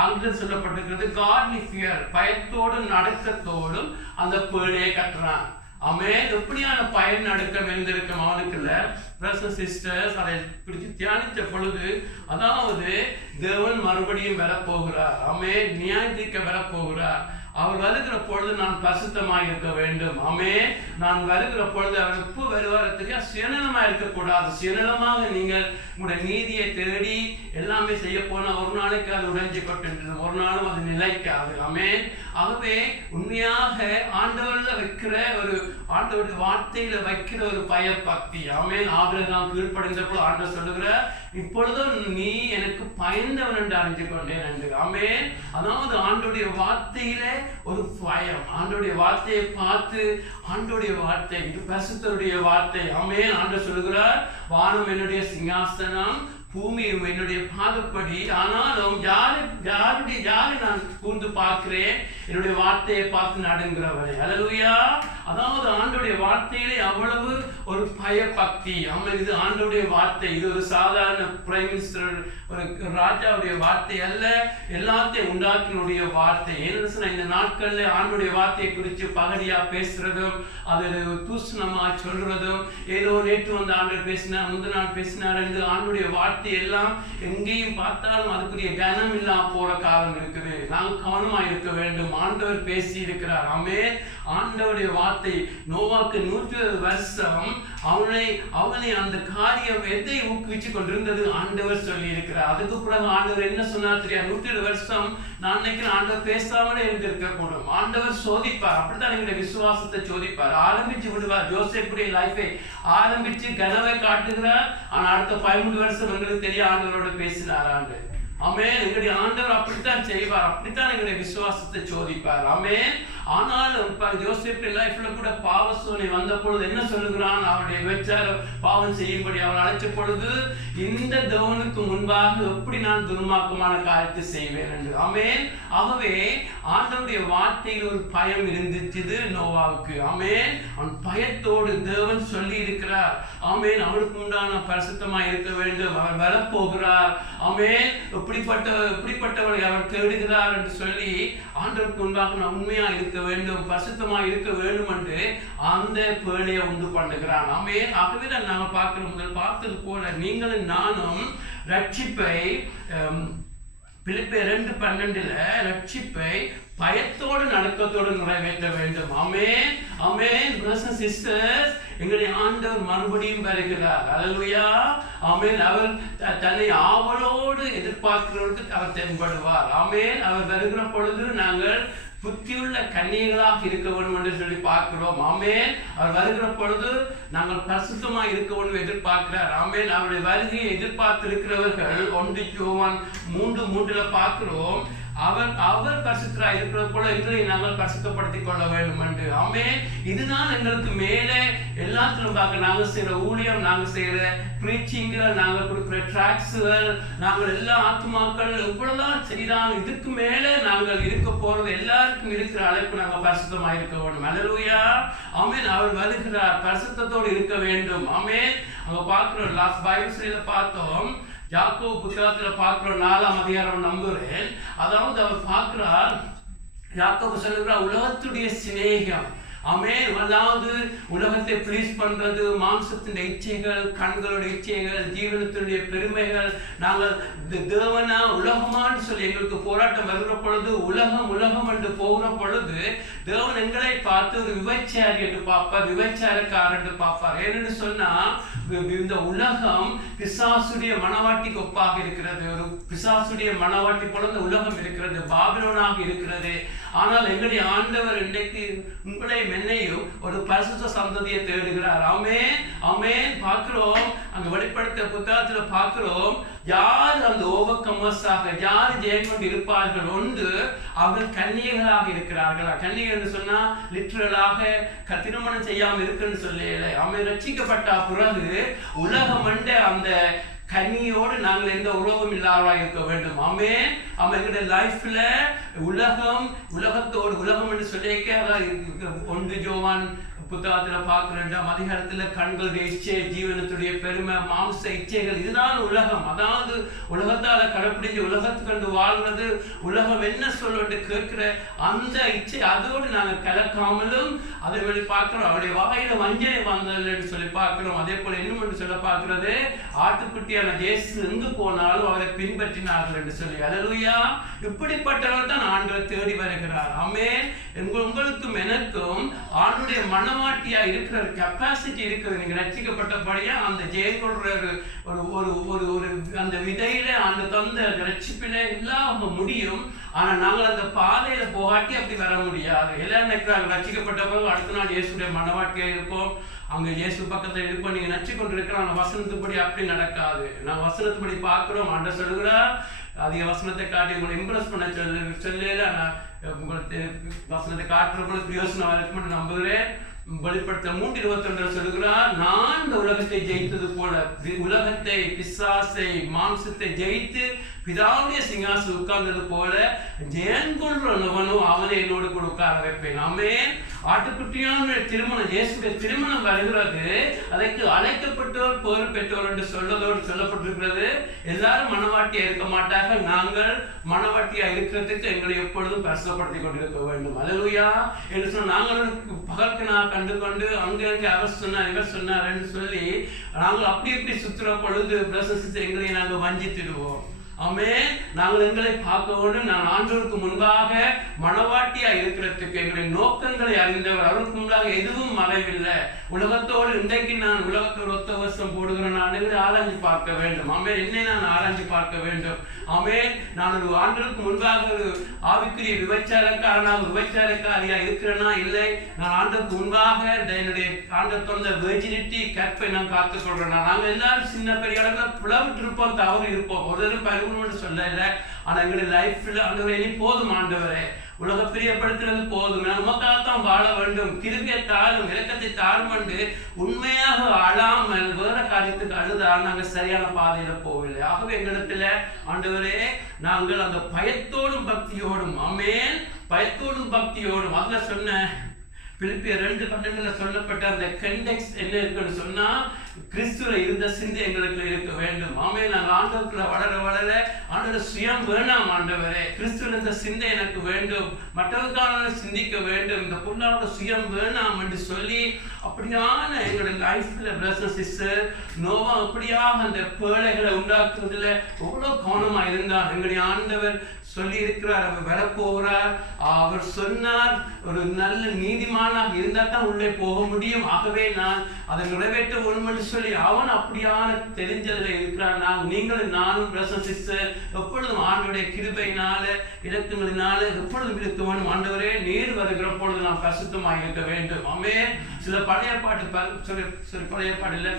ஆங்கிலம் சொல்லப்பட்டிருக்கிறது காட்லி ஃபியர், பயத்தோடும் நடுக்கத்தோடும் அந்த பேழையை கட்டுறான். அவன் எப்படியான பயன் நடுக்கம் இருந்திருக்கும் அவனுக்குள்ள. பிரதர்ஸ் சிஸ்டர்ஸ் அதை பிடிச்சு தியானித்த பொழுது, அதாவது தேவன் மறுபடியும் வரப்போகிறார், அவன் நியாயத்திற்கு வரப்போகிறார். அவர் வருகிற பொழுது நான் பரிசுத்தமாக இருக்க வேண்டும். ஆமென். நான் வருகிற பொழுது அவர் எப்போ வருவாரத்துக்கு சுயநலமாக இருக்கக்கூடாது. சுயநலமாக நீங்கள் உங்களுடைய நீதியை தேடி எல்லாமே செய்ய போனா ஒரு நாளைக்கு அது உடைஞ்சு கொண்டு ஒரு நாளும் அது நிலைக்காது. ஆமென். ஆகவே உண்மையாக ஆண்டவர்ல வைக்கிற ஆண்டவருடைய வார்த்தையில வைக்கிற ஒரு பயபக்தி. ஆமென். ஆபிரகாம் கீழ்ப்படிந்த போது ஆண்டவர் சொல்லுகிறார், இப்பொழுதும் நீ எனக்கு பயந்தவன் என்று அறிஞ்சு கொண்டேன் என்று. ஆமென். அதாவது ஆண்டவருடைய வார்த்தையிலே ஒரு பயம், ஆண்டவருடைய வார்த்தையை பார்த்து, ஆண்டவருடைய வார்த்தை இது பரிசுத்தருடைய வார்த்தை. ஆமென். ஆண்டவர் சொல்லுகிறார், வானம் என்னுடைய சிங்காசனம், பூமி என்னுடைய பாதப்படி, ஆனாலும் யாரை நான் கூர்ந்து பார்க்கிறேன், என்னுடைய வார்த்தையை பார்த்து நடுங்கிறவனை. அல்லேலூயா. அதாவது ஆண்டவருடைய வார்த்தையிலே அவ்வளவு ஒரு பயபக்தி. இது ஆண்டவருடைய வார்த்தை, இது ஒரு சாதாரண பிரைம் மினிஸ்டர் ஒரு ராஜாவுடைய வார்த்தை அல்ல, எல்லாத்தையும் உண்டாக்கினுடைய வார்த்தை. ஏன்னு இந்த நாட்கள்ல ஆண்டவருடைய வார்த்தையை குறித்து பகடியா பேசுறதும், அது தூஷணமா சொல்றதும், ஏதோ நேற்று வந்து ஆண்டவர் பேசினார், முந்தின நாள் பேசினார் என்று ஆண்டவருடைய வார்த்தை எல்லாம் எங்கேயும் பார்த்தாலும் அதுக்குரிய கனம் இல்லாம போற காலம் இருக்குது. நாங்கள் கவனமா இருக்க வேண்டும். ஆண்டவர் பேசி இருக்கிறார். ஆமென். ஆண்டவருடைய வார்த்தை நோவாக்கு 120 வருஷம் அவனை அந்த காரியம் எதை ஊக்குவிச்சு கொண்டிருந்தது ஆண்டவர் சொல்லி இருக்கிறார். அதுக்கு பிறகு ஆண்டவர் என்ன சொன்னார் தெரியாது. 120 வருஷம் நான் நினைக்கிறேன் ஆண்டவர் பேசாமலே இருந்திருக்க கூடும். ஆண்டவர் சோதிப்பார். அப்படித்தான் எங்களுடைய விசுவாசத்தை சோதிப்பார். ஆரம்பிச்சு விடுவார். ஜோசேப்புடைய லைஃபை ஆரம்பிச்சு கனவை காட்டுகிறார். ஆனா அடுத்த 13 வருஷம் எங்களுக்கு தெரிய ஆண்டவரோட பேசினார் ஆண்டவர். ஆமென். எங்களுடைய ஆண்டவர் அப்படித்தான் செய்வார். அப்படித்தான் எங்களுடைய விசுவாசத்தை சோதிப்பார். ஆமென். ஆனாலும் யோசேப்பு லைஃப்ல கூட பாவ சோதனை வந்த பொழுது என்ன சொல்லுகிறான், அவருடைய விபச்சார பாவம் செய்யும்படி அவள் அழைச்ச பொழுது, இந்த தேவனுக்கு முன்பாக எப்படி நான் துர்மார்க்கமான காரியத்தை செய்வேன் என்று. ஆமென். ஆகவே ஆண்டவருடைய வார்த்தையில் ஒரு பயம் இருந்துச்சு நோவாவுக்கு. ஆமென். அவன் பயத்தோடு தேவன் சொல்லி இருக்கிறார். ஆமென். அவனுக்கு உண்டான பரிசுத்தமா இருக்க வேண்டும், அவர் வரப்போகிறார். ஆமென். எப்படிப்பட்டவனை அவர் தேடுகிறார் என்று சொல்லி ஆண்டவருக்கு முன்பாக நான் உண்மையா இருக்க வேண்டும், பரிசுத்தமாக இருக்க வேண்டும் என்று அந்த பேழையை உண்டு பண்ணுகிறான். ஆமென். ஆகவே தான் நாங்கள் பார்க்கிறோம், முதல் பார்த்தது போல நீங்களும் நானும் ரட்சிப்பை பிலிப்பியர் 2:12 ரட்சிப்பை பயத்தோடு நடுக்கத்தோடு நிறைவேற்ற வேண்டும். ஆமென் ஆமென். brothers and sisters, எங்களுடைய ஆண்டவர் மறுபடியும் வருகிறார். அல்லேலூயா. ஆமென். அவர் தன்னை ஆவலோடு எதிர்பார்க்கிறவர்களுக்கு அவர் தென்படுவார். ஆமென். அவர் வருகிற பொழுது நாங்கள் புத்தியுள்ள கன்னிகளாக இருக்க வேண்டும் என்று சொல்லி பார்க்கிறோம். ஆமென். அவர் வருகிற பொழுது நாங்கள் பரிசுத்தமாக இருக்க வேண்டும் எதிர்பார்க்கிறார். ஆமென். அவருடைய வருகையை எதிர்பார்த்து இருக்கிறவர்கள் 1 யோவான் 3:3 பார்க்கிறோம். அவர் பரிசுத்தராய் இருக்கிறது போல எங்களை நாங்கள் பரிசுத்தப்படுத்திக் கொள்ள வேண்டும் என்று. ஆமென். இதுதான் எங்களுக்கு மேலே எல்லாத்திலும் பார்க்க நாங்கள் செய்கிற ஊழியம், நாங்கள் செய்கிற பிரீச்சிங்கள், நாங்கள் கொடுக்கிற டிராக்ஸுகள், நாங்கள் எல்லா ஆத்மாக்கள் இவ்வளவுதான் செய்தால் இதுக்கு மேலே நாங்கள் இருக்க போறது எல்லாருக்கும் இருக்கிற அழைப்பு நாங்கள் பரிசுத்தமாக இருக்க வேண்டும். அல்லேலூயா. ஆமென். அவர் வருகிறார், பரிசுத்தத்தோடு இருக்க வேண்டும். ஆமென். அங்க பார்க்கிறோம், லாஸ்ட் பைபிள் ஸ்டடியில பார்த்தோம், யாக்கோபு புத்தகத்துல பார்க்கிறோம் 4ஆம் அதிகாரம் நம்புறேன். அதாவது அவர் பார்க்கிறார், யாக்கோபு சொல்லுகிறார் உலகத்துடைய சிநேகம். ஆமென். அதாவது உலகத்தை ப்ளீஸ் பண்றது, மாம்சத்தின் இச்சைகள், கண்களுடைய இச்சைகள், ஜீவனத்தினுடைய பெருமைகள், நாங்கள் தேவனா உலகமான்னு சொல்லி எங்களுக்கு போராட்டம் வருகிற பொழுது உலகம் என்று போகிற பொழுது தேவன் எங்களை பார்த்து ஒரு விபச்சாரி என்று பார்ப்பார், விபச்சாரக்காரர் என்று பார்ப்பார். ஏன்னு சொன்னா இந்த உலகம் பிசாசுடைய மனவாட்டிக்கு ஒப்பாக இருக்கிறது. ஒரு பிசாசுடைய மனவாட்டி போல இந்த உலகம் இருக்கிறது, பாபிலோனாக இருக்கிறது. ஆனால் எங்களுடைய ஆண்டவர் இன்றைக்கு உங்களையும் என்னையும் ஒரு பரிசுத்த சந்ததியை தேடுகிறார். ஆமென் ஆமென். பார்க்கிறோம் அங்க வெளிப்படுத்த புத்தகத்துல பார்க்கிறோம், யார் அந்த ஓவர்கமர்ஸாக, யார் ஜெயம் கொண்டு இருப்பார்கள். ஒன்று, அவர்கள் கன்னிகைகளாக இருக்கிறார்களா. கன்னிகை என்று சொன்னா லிட்டரலாக திருமணம் செய்யாமல் இருக்குன்னு சொல்லல. அவன் ரட்சிக்கப்பட்ட பிறகு உலகம் என்ற அந்த கன்னியோடு நாங்கள் எந்த உறவும் இல்லாதவா இருக்க வேண்டும். ஆமென். எங்களுடைய லைஃப்ல உலகம் என்று சொல்லிக்க 1 யோவான் புத்தகத்துல பார்க்கிற 2ஆம் அதிகாரத்துல கண்களுடைய இச்சை, ஜீவனத்துடைய பெருமை, மாம்ச இச்சைகள், இதுதான் உலகம். அதாவது உலகத்தால கடைப்பிடிச்சு உலகத்து கண்டு வாழ்றது, உலகம் என்ன சொல்ல கேட்கிற அந்த இச்சை, அதோடு நாங்கள் கலக்காமலும் அதை வெளி பார்க்கிறோம். அவருடைய வாயில வஞ்சனை வந்ததுன்னு சொல்லி பார்க்கிறோம். அதே போல இன்னும் சொல்ல பார்க்கிறது, ஆட்டுக்குட்டியான இயேசு எங்கு போனாலும் அவரை பின்பற்றினார்கள் என்று சொல்லி. அல்லேலூயா. இப்படிப்பட்டவர் தான் ஆண்டவர் தேடி வருகிறார். ஆமென். உங்களுக்கும் எனக்கும் ஆண்டுடைய மனவாட்டியா இருக்கிற கெப்பாசிட்டி இருக்கிறது. நீங்க ரட்சிக்கப்பட்டபடியா அந்த ஜெயம் கொள்ற ஒரு அந்த விதையில அந்த தந்த ரட்சிப்பில எல்லாம் முடியும். ஆனா நாங்கள் அந்த பாதையில போகாட்டி அப்படி வர முடியாது. எல்லாரும் நினைக்கிறாங்க ரட்சிக்கப்பட்ட பிறகு அடுத்த நாள் இயேசுடைய மனவாட்டியா இருப்போம், அங்க இயேசு பக்கத்துல இருப்போம். நீங்க நச்சு கொண்டு இருக்கிற வசனத்துப்படி அப்படி நடக்காது. நான் வசனத்துப்படி பார்க்கிறோம். ஆண்ட சொல்லுகிறார், அதிக வசனத்தை காட்டி உங்களை இம்ப்ரெஸ் பண்ண சொல்லல. நான் உங்களுக்கு வசனத்தை காட்டுறப்போ பிரயோசனம் இருக்கும்னு நம்புகிறேன். வெளிப்படுத்த 3:21 சொல்லுகிறார், நான் இந்த உலகத்தை ஜெயித்தது போல உலகத்தை, பிசாசை, மாம்சத்தை ஜெயித்து பிதாவுடைய சிங்காசனம் உட்கார்ந்தது போல ஜெயம் கொள்றவனும் அவனை என்னோடு கூட உட்கார வைப்பேன். ஆமென். ஆட்டுக்குட்டியான திருமணம், இயேசுடைய திருமணம் வருகிறது. அதற்கு அழைக்கப்பட்டோர் பேறு பெற்றோர் என்று சொல்லதோடு சொல்லப்பட்டிருக்கிறது. எல்லாரும் மனவாட்டியா இருக்க மாட்டார்கள். நாங்கள் மனவாட்டியா இருக்கிறதுக்கு எங்களை எப்பொழுதும் பரிசுத்தப்படுத்திக் கொண்டிருக்க வேண்டும். அல்லேலூயா. என்று சொன்ன நாங்கள் பகற்கு நான் கண்டு கொண்டு அங்கே அவர் சொன்னார் இவர் சொன்னார் என்று சொல்லி நாங்கள் அப்படி இப்படி சுற்றுற பொழுது எங்களை நாங்கள் வஞ்சித்திடுவோம். ஆமென். நாங்கள் எங்களை பார்க்க வேண்டும். நான் ஆண்டவருக்கு முன்பாக மனவாட்டியா இருக்கிறதுக்கு எங்களுடைய நோக்கங்களை அறிந்தவர். அவருக்கு முன்பாக எதுவும் மறைவில்லை. உலகத்தோடு இன்றைக்கு நான் உலகத்தோடு ஒத்த வருஷம் போடுகிறேன். நான் ஆராய்ச்சி பார்க்க வேண்டும். ஆமென். என்னை நான் ஆராய்ச்சி பார்க்க வேண்டும். ஆமென். நான் ஒரு ஆண்டவருக்கு முன்பாக ஒரு ஆவிக்குரிய விபச்சாரக்காரனாக விபச்சாரக்காரியா இருக்கிறேனா இல்லை, நான் ஆண்டவருக்கு முன்பாக என்னுடைய ஆண்டவர் தந்த வெர்ஜினிட்டி கற்பை நான் காத்துக்கொள்றேன். நாங்கள் எல்லாரும் சின்ன பெரிய அளவில் பிளவிட்டு இருப்போம், தவறு இருப்போம். ஒரு சொல்ல இல்லை. ஆனா எங்களுடைய லைஃப்ல ஆண்டவரே நீ போதும் ஆண்டவரே, உலக பிரியப்படுத்துறது போதும், நமக்காகத்தான் வாழ வேண்டும், கிருபையை தாரும், இரக்கத்தை தாரும் என்று உண்மையாக அழாமல் வேற காரியத்துக்கு அழுதால் நாங்கள் சரியான பாதையில போகவில்லை. ஆகவே எங்களிடத்துல ஆண்டவரே நாங்கள் அந்த பயத்தோடும் பக்தியோடும், ஆமென், பயத்தோடும் பக்தியோடும், அதுல சொன்ன பிலிப்பியர் 2:12 சொல்லப்பட்ட அந்த கண்டெக்ஸ்ட் என்ன இருக்குன்னு சொன்னா, கிறிஸ்துவ இருந்த சிந்தை எங்களுக்கு இருக்க வேண்டும். ஆமே, நாங்கள் ஆண்டவருக்குள்ள வளர வளர ஆண்டவர் சுயம் வேணாம். ஆண்டவரே, கிறிஸ்துவ இருந்த சிந்தை எனக்கு வேண்டும், மற்றவர்களுக்கான சிந்திக்க வேண்டும், இந்த பொருளாதார சுயம் வேணாம் என்று சொல்லி அப்படியான எங்களுடைய லைஃப்ல பிரதர் சிஸ்டர் நோவா அப்படியாக அந்த பேழைகளை உண்டாக்குறதுல எவ்வளவு கவனமா இருந்தார். எங்களுடைய ஆண்டவர் சொல்லி இருக்கிறார், அவர் வரப்போகிறார், அவர் சொன்னார் ஒரு நல்ல நீதிமானாக இருந்தால் தான் உள்ளே போக முடியும், ஆகவே நான் அதை நிறைவேற்ற வேணும்னு சொல்லி அவன் அப்படியான தெரிஞ்சதுல இருக்கிறான். நீங்களும் நானும் பிரதர் சிஸ்டர் எப்பொழுதும் ஆண்டவருடைய கிருபையினால இலக்கங்களினால எப்பொழுதும் இருக்க வேண்டும். ஆண்டவரே, நீர் வருகிற பொழுது நாம் பரிசுத்தமாக இருக்க வேண்டும். ஆமே, சில பழைய பாட்டுல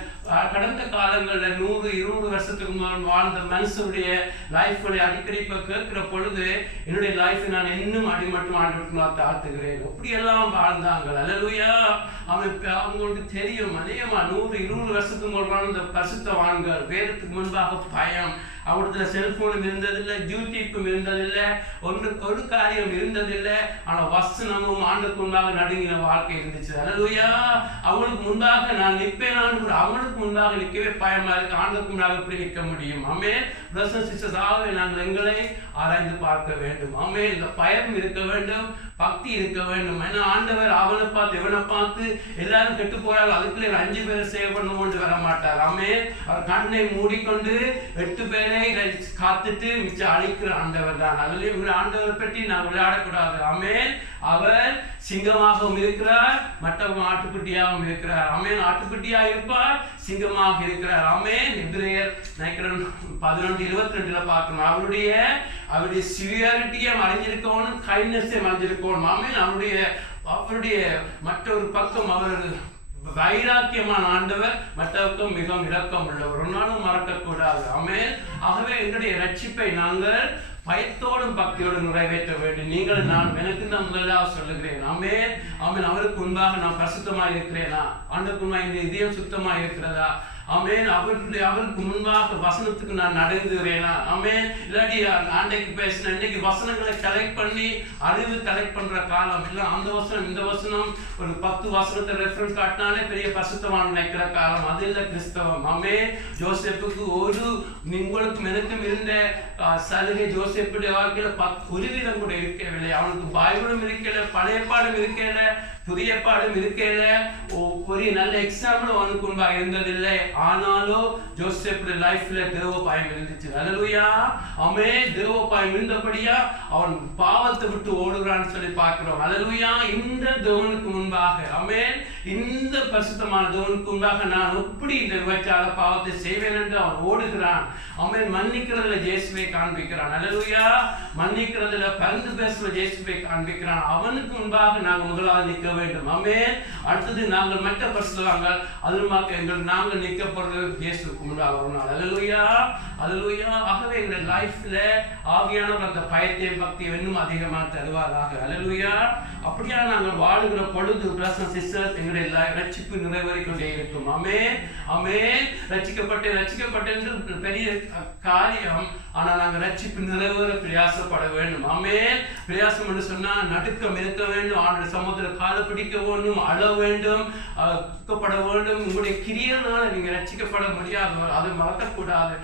கடந்த காலங்களில் 100-200 வருஷத்துக்கு முதல் வாழ்ந்த மனுஷனுடைய லைஃப்களை அடிக்கடி கேட்கிற பொழுது என்னுடைய லைஃப் நான் இன்னும் அடிமட்டும் ஆண்டவருக்கு நான் தாழ்த்துகிறேன். எப்படியெல்லாம் வாழ்ந்தாங்க. அல்லேலூயா. அவங்களுக்கு தெரியும், அநேகமா 100-200 வருஷத்துக்கு முதல் வாழ்ந்த பரிசுத்தவான்கள், வேதத்துக்கு முன்பாக பயம், அவங்களுக்கு செல்போனும் இருந்ததில்லை, யூடியூப்பும் இருந்ததில்லை, ஒரு காரியம் இருந்ததில்லை. ஆனால் வசனமும் ஆண்டுக்கு முன்பாக நடுங்கின வாழ்க்கை இருந்துச்சு. அல்லேலூயா. அவங்களுக்கு முன்பாக நான் நிற்பேன், அவங்களுக்கு முன்பாக நிற்கவே பயமா இருக்கு. ஆண்டுக்கு முன்பாக எப்படி நிற்க முடியும்? ஆமே, பிரதர்ஸ் சிஸ்டர்ஸ், ஆகவே நாங்கள் எங்களை ஆராய்ந்து பார்க்க வேண்டும். ஆமே, இந்த பயம் இருக்க வேண்டும், பக்தி இருக்க வேண்டும். ஏன்னா ஆண்டவர் அவனை பார்த்து இவனை பார்த்து எல்லாரும் கெட்டு போறாங்க, அதுக்குள்ளே 5 பேரை சேவ் பண்ண கொண்டு வர மாட்டார். ஆமே, அவர் கண்ணை மூடிக்கொண்டு 8 பேரை காத்துட்டு மிச்சம் அழிக்கிற ஆண்டவர் தான். அதுலயும் ஆண்டவரை பற்றி நான் விளையாடக்கூடாது. ஆமே, அவர் சிங்கமாகவும் இருக்கிறார், மற்றவங்க ஆட்டுக்குட்டியாகவும் இருக்கிறார். ஆமேன், ஆட்டுக்குட்டியா இருப்பார், சிங்கமாக இருக்கிறார். ஆமேன். எபிரேயர் 11:22 பார்க்கணும். அவருடைய சிவியாரிட்டியை மறைஞ்சிருக்கணும், கைண்ட்னஸை மறைஞ்சிருக்கணும். ஆமேன். அவருடைய மற்றொரு பக்கம் அவர் வைராக்கியமான ஆண்டவர், மற்றவருக்கும் மிகவும் இரக்கம் உள்ளவர், ஒரு நாளும் மறக்கக்கூடாது. ஆமென். ஆகவே எங்களுடைய ரட்சிப்பை நாங்கள் பயத்தோடும் பக்தியோடு நிறைவேற்ற வேண்டும். நீங்கள் நான் எனக்கு தான் முதலாக சொல்லுகிறேன். ஆமென். ஆமென். அவருக்கு முன்பாக நான் பரிசுத்தமாக இருக்கிறேனா? ஆண்டவருக்கு முன்பாக இந்த இதயம் சுத்தமாக இருக்கிறதா? ஆமென். அவருக்கு முன்பாக வசனத்துக்கு நான் நடந்துகிறேனா? ஆமென். இல்லாட்டி ஆண்டைக்கு பேசின இன்னைக்கு வசனங்களை கலெக்ட் பண்ணி அறிவு கலெக்ட் பண்ற காலம் இல்லை. அந்த வசனம் இந்த வசனம் ஒரு 10 வசனத்தை ரெஃபரன்ஸ் காட்டினாலே பெரிய பரிசுத்தமான நினைக்கிற காலம். அது இல்லை கிறிஸ்தவம். ஆமென். ஜோசப்புக்கு உங்களுக்கும் எனக்கும் இருந்த சலுகை ஜோசப்புடைய வாழ்க்கையில 1% கூட இருக்கவில்லை. அவனுக்கு பைபிளும் இருக்கல, பழைய பாடும் இருக்கல, புதிய பாடும் இருக்கல, ஒரு நல்ல எக்ஸாம்பிள் அவனுக்கு முன்பாக இருந்ததில்லை. ஆனாலும் ஜோசப்புடைய லைஃப்ல தேவ பயம் இருந்துச்சு. அல்லேலூயா. ஆமென். தேவ பயம் இருந்தபடியா அவன் பாவத்தை விட்டு ஓடுகிறான்னு சொல்லி பார்க்கிறோம். அல்லேலூயா. இந்த தேவனுக்கு முன்பாக, ஆமென், இந்த பரிசுத்தமான தேவனுக்கு முன்பாக நான் எப்படி இந்த விபச்சார பாவத்தை செய்வேன் என்று அவன் ஓடுகிறான். ஆமென். மன்னிக்கிறதுல இயேசுவை காண்பிக்கிறான். அல்லேலூயா. மன்னிக்கிறதுல பரிந்து பேசுற இயேசுவை காண்பிக்கிறான். அவனுக்கு முன்பாக நாங்கள் முதலாவது நிற்க வேண்டும். ஆமென். அடுத்தது நாங்கள் மற்ற பரிசுத்தவான்கள் அதுமாக்க நாங்கள் நிற்கப்படுறது இயேசுவுக்கு முன்பாக ஒரு நாள். அல்லேலூயா. அல்லேலூயா. ஆகவே எங்கள் லைஃப்ல ஆவியானவர் அந்த பயத்தையும் பக்தியை இன்னும் அதிகமாக தருவாராக. அல்லேலூயா. அப்படியா நாங்கள் வாழுகிற பொழுது பிரதர்ஸ் சிஸ்டர்ஸ் எங்களுடைய ரட்சிப்பு நிறைவேறிக் கொண்டே இருக்கும். ஆமென். ஆமென். ரட்சிக்கப்பட்ட பெரிய காரியம். ஆனா நாங்கள் ரட்சிப்பு நிறைவேற பிரயாசப்பட வேண்டும். ஆமென். பிரயாசம் என்று சொன்னா நடுக்கம் இருக்க வேண்டும், ஆண்டு சமுத்திர கால பிடிக்க வேண்டும், அழ வேண்டும், துக்கப்பட வேண்டும். உங்களுடைய கிரியனால நீங்க ரட்சிக்கப்பட முடியாது, அதை மறக்கக்கூடாது.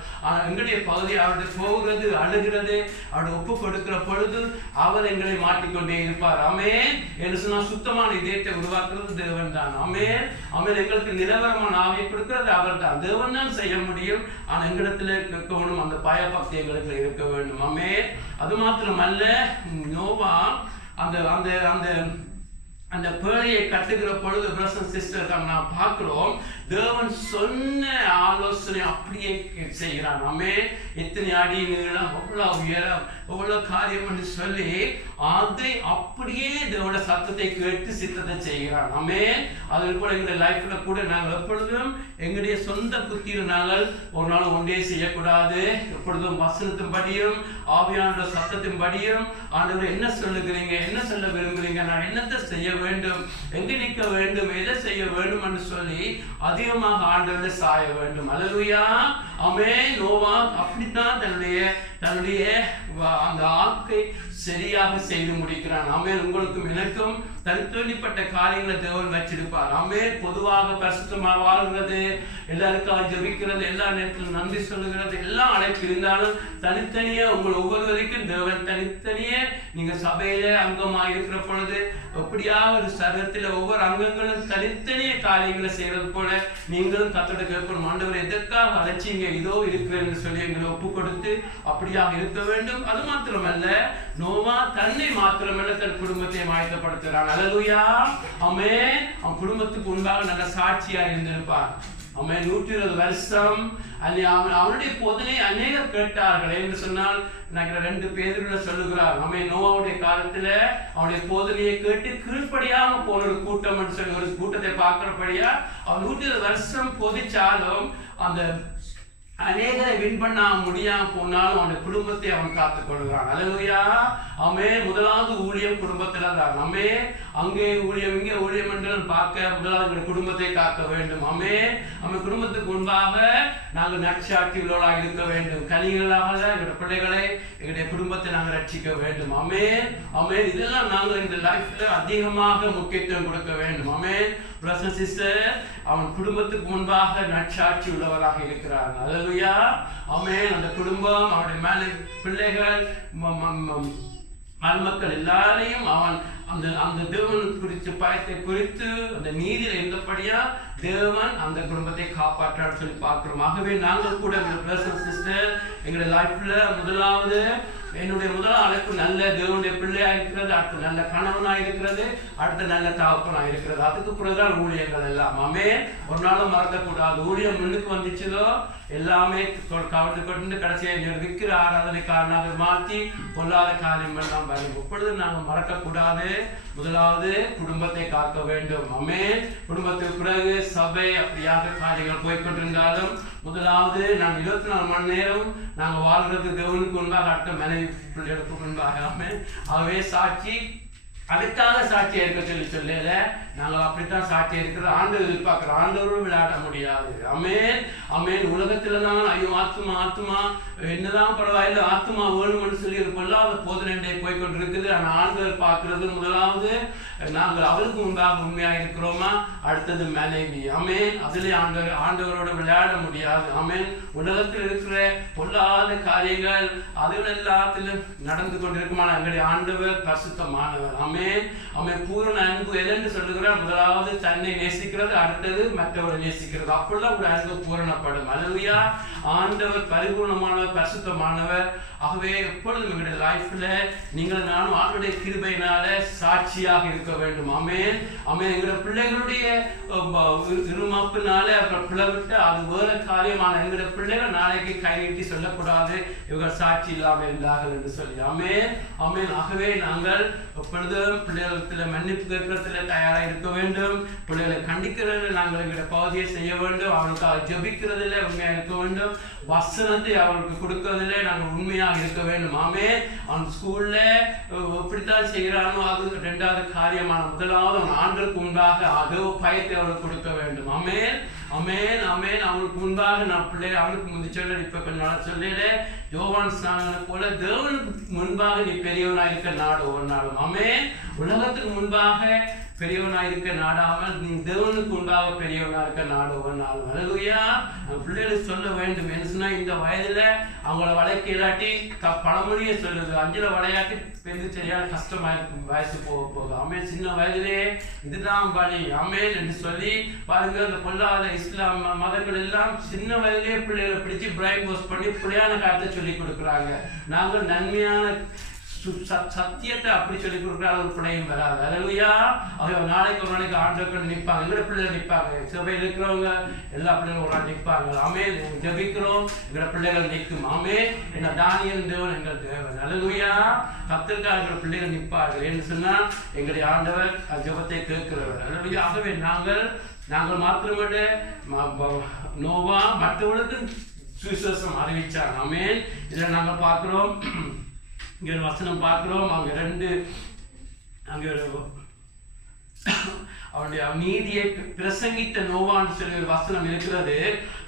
எங்களுடைய பகுதி அவருடைய போகிறது, அழுகிறது, அவருடைய ஒப்பு கொடுக்கிற பொழுது அவர் எங்களை மாட்டிக்கொண்டே இருப்பார். ஆமென். என்று சொன்னா சுத்தமான இதயத்தை உருவாக்குறது தேவன் தான். ஆமென். ஆமென். எங்களுக்கு நிலவரமான ஆவியை கொடுக்கிறது அவர் தான். தேவன் தான் செய்ய முடியும். ஆனா எங்களிடத்துல இருக்க வேண்டும், அந்த பயபக்தி எங்களுக்கு இருக்க வேண்டும். ஆமென். அது மாத்திரமல்ல, நோவா அந்த பேழையை கட்டுகிற பொழுது பிரதர்ஸ் சிஸ்டர் நாம் பார்க்கிறோம், தேவன் சொன்ன ஆலோசனை அப்படியே செய்கிறான். ஆமென். எத்தனை அடி நீளம், எவ்வளவு உயரம், எவ்வளவு காரியம் என்று சொல்லி அதை அப்படியே தேவனோட சத்தத்தை கேட்டு சித்தத்தை செய்கிறான். ஆமென். அதில் கூட எங்களுடைய லைஃப்ல கூட நாங்கள் எப்பொழுதும் எங்களுடைய சொந்த புத்தியில் நாங்கள் ஒரு நாள் ஒன்றே செய்யக்கூடாது. எப்பொழுதும் வசனத்தின் படியும் ஆவியானோட சத்தத்தின் படியும் ஆண்டவர் என்ன சொல்லுகிறீங்க, என்ன சொல்ல விரும்புகிறீங்க, நான் என்னத்தை செய்ய வேண்டும், எங்க நிற்க வேண்டும், எதை செய்ய வேண்டும் என்று சொல்லி அதிகமாக ஆண்டவரை சாய வேண்டும். அல்லேலூயா. ஆமென். நோவா அப்படித்தான் தன்னுடைய அந்த ஆக்கை சரியாக செய்து முடிக்கிறான். ஆமென். உங்களுக்கும் எனக்கும் தனித்தனிப்பட்ட காரியங்களை தேவன் வச்சிருப்பார். ஆமென். பொதுவாக பரிசுத்தமாக வாழ்கிறது, எல்லாருக்காக ஜெபிக்கிறது, எல்லா நேரத்திலும் நன்றி சொல்லுகிறது, எல்லாம் அழைப்பு இருந்தாலும் தனித்தனியே உங்கள் ஒவ்வொருவருக்கும் தேவன் தனித்தனியே நீங்க சபையில அங்கமாக இருக்கிற பொழுது எப்படியா ஒரு சரீரத்தில் ஒவ்வொரு அங்கங்களும் தனித்தனியே காரியங்களை செய்யறது போல நீங்களும் கத்தோட கேட்கணும். ஆண்டவர் எதற்காக அழைச்சிங்க, இதோ இருக்கிறேன்னு சொல்லி எங்களை ஒப்பு கொடுத்து அப்படியாக இருக்க வேண்டும். அது மாத்திரமல்ல, நோவா தன்னை மாத்திரமல்ல தன் குடும்பத்தை ஆயத்தப்படுத்துகிறான். அல்லேலூயா. ஆமென். அவன் குடும்பத்துக்கு முன்பாக நல்ல சாட்சியா இருந்திருப்பார். அவன் 120 வருஷம் அவனுடைய போதனை அநேகர் கேட்டார்கள் என்று சொன்னால் 2 பேர்கள் சொல்லுகிறார். அவன் நோவாவுடைய காலத்துல அவனுடைய போதனையை கேட்டு கீழ்ப்படியாக போன ஒரு கூட்டம் என்று சொல்லி ஒரு கூட்டத்தை பார்க்கிறபடியா அவன் 120 வருஷம் போதிச்சாலும் அந்த அநேகரை வின் பண்ண முடியாம போனாலும் அவனுடைய குடும்பத்தை அவன் காத்துக் கொள்கிறான். அல்லேலூயா. அவன் முதலாவது ஊழியம் குடும்பத்துல தான். நம்ம அங்கே ஊழியம் இங்கே ஊழியம் என்று பார்க்க முதலாவது குடும்பத்தை காக்க வேண்டும். அவன் குடும்பத்துக்கு முன்பாக நாங்கள் நற்சாட்சி உள்ளவர்களாக இருக்க வேண்டும். கனிகளாக எங்களுடைய பிள்ளைகளை எங்களுடைய குடும்பத்தை நாங்கள் ரட்சிக்க வேண்டும். ஆமென். இதெல்லாம் நாங்கள் இந்த லைஃப்ல அதிகமாக முக்கியத்துவம் கொடுக்க வேண்டும். ஆமென். பிரதர் சிஸ்டர், அவன் குடும்பத்துக்கு முன்பாக நற்சாட்சி உள்ளவராக இருக்கிறார். அல்லேலூயா. ஆமென். அந்த குடும்பம், அவனுடைய மேல பிள்ளைகள், மருமக்கள் எல்லாரையும் அவன் அந்த தேவன் குறித்து பயத்தை குறித்து அந்த நீதியில் இருந்தபடியா தேவன் அந்த குடும்பத்தை காப்பாற்றான்னு சொல்லி பார்க்கிறோம். ஆகவே நாங்கள் கூட பிரதர் சிஸ்டர் எங்களுடைய லைஃப்ல முதலாவது என்னுடைய முதல் அழைப்பு நல்ல தேவனுடைய பிள்ளையா இருக்கிறது, அடுத்து நல்ல கணவனா இருக்கிறது, அடுத்து நல்ல தகப்பனா இருக்கிறது. அதுக்கு பிறகுதான் ஊழியங்கள் எல்லாம். ஆமென். ஒரு நாளும் மறக்கக்கூடாது. ஊழியம் முன்னுக்கு வந்துச்சுதோ எல்லாமே கவர்ந்து கொண்டு கடைசியை விற்கிற ஆராதனைக்காரனாக மாற்றி பொல்லாத காரியம் எல்லாம் வரும். இப்பொழுது நாங்கள் மறக்கக்கூடாது. முதலாவது குடும்பத்தை காக்க வேண்டும். ஆமென். குடும்பத்துக்கு பிறகு சபை அப்படியாக காரியங்கள் போய்கொண்டிருந்தாலும் முதலாவது நாங்கள் 24 மணி நேரம் நாங்கள் வாழ்றது தேவனுக்கு முன்பாக, அடுத்த மனைவி பிள்ளைகளுக்கு முன்பாக. ஆமென். ஆகவே சாட்சி அதுக்காக சாட்சியா இருக்க சொல்லல, நாங்கள் அப்படித்தான் சாட்சியா இருக்கிறது. ஆண்டவர் எதிர்பார்க்கிறோம். ஆண்டவரும் விளையாட முடியாது. ஆமென். ஆமென். உலகத்துலதான் ஐயோ ஆத்துமா என்னதான் பரவாயில்ல, ஆத்துமா வேணும்னு சொல்லி ஒரு பொல்லாத போதனை போய்கொண்டிருக்குது. ஆனா ஆண்டவர் பார்க்கிறது முதலாவது நாங்கள் அவருக்கு முன்பாக உண்மையா இருக்கிறோமா, அடுத்தது மனைவி. ஆமென். அதுல ஆண்டவரோட விளையாட முடியாது. ஆமென். உலகத்தில் இருக்கிற பொல்லாத காரியங்கள் அதுகள் எல்லாத்திலும் நடந்து கொண்டிருக்குமா, எங்களுடைய ஆண்டவர் பரிசுத்தமானவர். ஆமென். பூரண அன்பு எதென்று சொல்லுகிறார், முதலாவது தன்னை நேசிக்கிறது, அடுத்தது மற்றவரை நேசிக்கிறது. அப்பெல்லாம் ஒரு அன்பு பூரணப்படும். அல்லேலூயா. ஆண்டவர் பரிபூர்ணமானவர், பரிசுத்தமானவர். ஆகவே எப்பொழுதும் எங்களுடைய லைஃப்ல நீங்கள் நானும் ஆண்டுடைய கிருபையினால சாட்சியாக இருக்க வேண்டும். ஆமென். ஆமென். எங்களுடைய பிள்ளைகளுடைய இருமாப்பினால அவர்கள் பிளவிட்டு அது வேற காரியமான எங்களுடைய பிள்ளைகள் நாளைக்கு கை நீட்டி சொல்லக்கூடாது இவர்கள் சாட்சி இல்லாமல் இருந்தார்கள் என்று சொல்லி. ஆமென். ஆமென். ஆகவே நாங்கள் எப்பொழுதும் பிள்ளைகளத்தில் மன்னிப்பு கேட்கறதுல தயாராக இருக்க வேண்டும். பிள்ளைகளை கண்டிக்கிறதில் நாங்கள் எங்களுடைய பகுதியை செய்ய வேண்டும். அவர்களுக்காக ஜெபிக்கிறதில் உண்மையாக இருக்க வேண்டும். வசனத்தை அவர்களுக்கு கொடுக்கறதிலே நாங்கள் உண்மையாக இருக்க வேண்டும். ஆமென். அவன் ஸ்கூல்ல எப்படித்தான் செய்கிறானோ அது 2வது காரியமான, முதலாவது அவன் ஆண்டவருக்கு முன்பாக அதோ பயத்தை அவர்களுக்கு கொடுக்க வேண்டும். ஆமென். ஆமென். ஆமென். அவனுக்கு முன்பாக நான் பிள்ளைகள் அவனுக்கு முந்தி சொல்ல இப்ப கொஞ்ச நாள் சொல்லல, யோவான் ஸ்நானனை போல தேவனுக்கு முன்பாக நீ பெரியவனா இருக்க நாடு ஒவ்வொரு நாளும். ஆமென். உலகத்துக்கு முன்பாக பெரியவனா இருக்க நாடாமல் நீ தேவனுக்கு முன்பாக பெரியவனா இருக்க நாடு ஒவ்வொரு நாளும். அல்லேலூயா. பிள்ளைகளுக்கு சொல்ல வேண்டும். என்ன சொன்னா, இந்த வயதுல அவங்கள வளைக்க இல்லாட்டி பழமொழியை சொல்லுது, 5ல விளையாட்டி பெருந்து சரியான கஷ்டமா இருக்கும் வயசு போக. ஆமென். சின்ன வயதிலே இதுதான் பலி. ஆமென் என்று சொல்லி பாருங்க, அந்த பொல்லாத இஸ்லாம் மதங்கள் எல்லாம் சின்ன வயதிலே பிள்ளைகளை பிடிச்சி பிரைன் வாஷ் பண்ணி பிள்ளையான காரியத்தை சொல்லி கொடுக்குறாங்க. நாங்கள் நன்மையான சத்தியத்தை அப்படி சொல்லி கொடுக்குற ஒரு பிள்ளையும் வராது. அல்லேலூயா. அவங்க நாளைக்கு ஒரு நாளைக்கு ஆண்டவர்கள் நிற்பாங்க. எங்களோட பிள்ளைகள் நிற்பாங்க. சபையில் இருக்கிறவங்க எல்லா பிள்ளைகளும் ஒரு நாள் நிற்பாங்க. ஆமென். ஜெபிக்கிறோம், எங்களோட பிள்ளைகள் நிற்கும். ஆமென். என்ன தானியல் தேவன் எங்கள் தேவன். அல்லேலூயா. கர்த்தருக்காக எங்களோட பிள்ளைகள் நிற்பார்கள் என்று சொன்னால் எங்களுடைய ஆண்டவர் ஜெபத்தை கேட்கிறவர். அல்லேலூயா. ஆகவே நாங்கள் மாத்திரமல்ல, நோவா மற்றவர்களுக்கு சுவிசேஷம் அறிவிச்சாங்க. ஆமென். இதில் நாங்கள் பார்க்கிறோம், இங்கே ஒரு வசனம் பார்க்கிறோம். அவங்க அவனுடைய நீதியை பிரசங்கித்த நோவான்னு சொல்லி ஒரு வசனம் இருக்கிறது.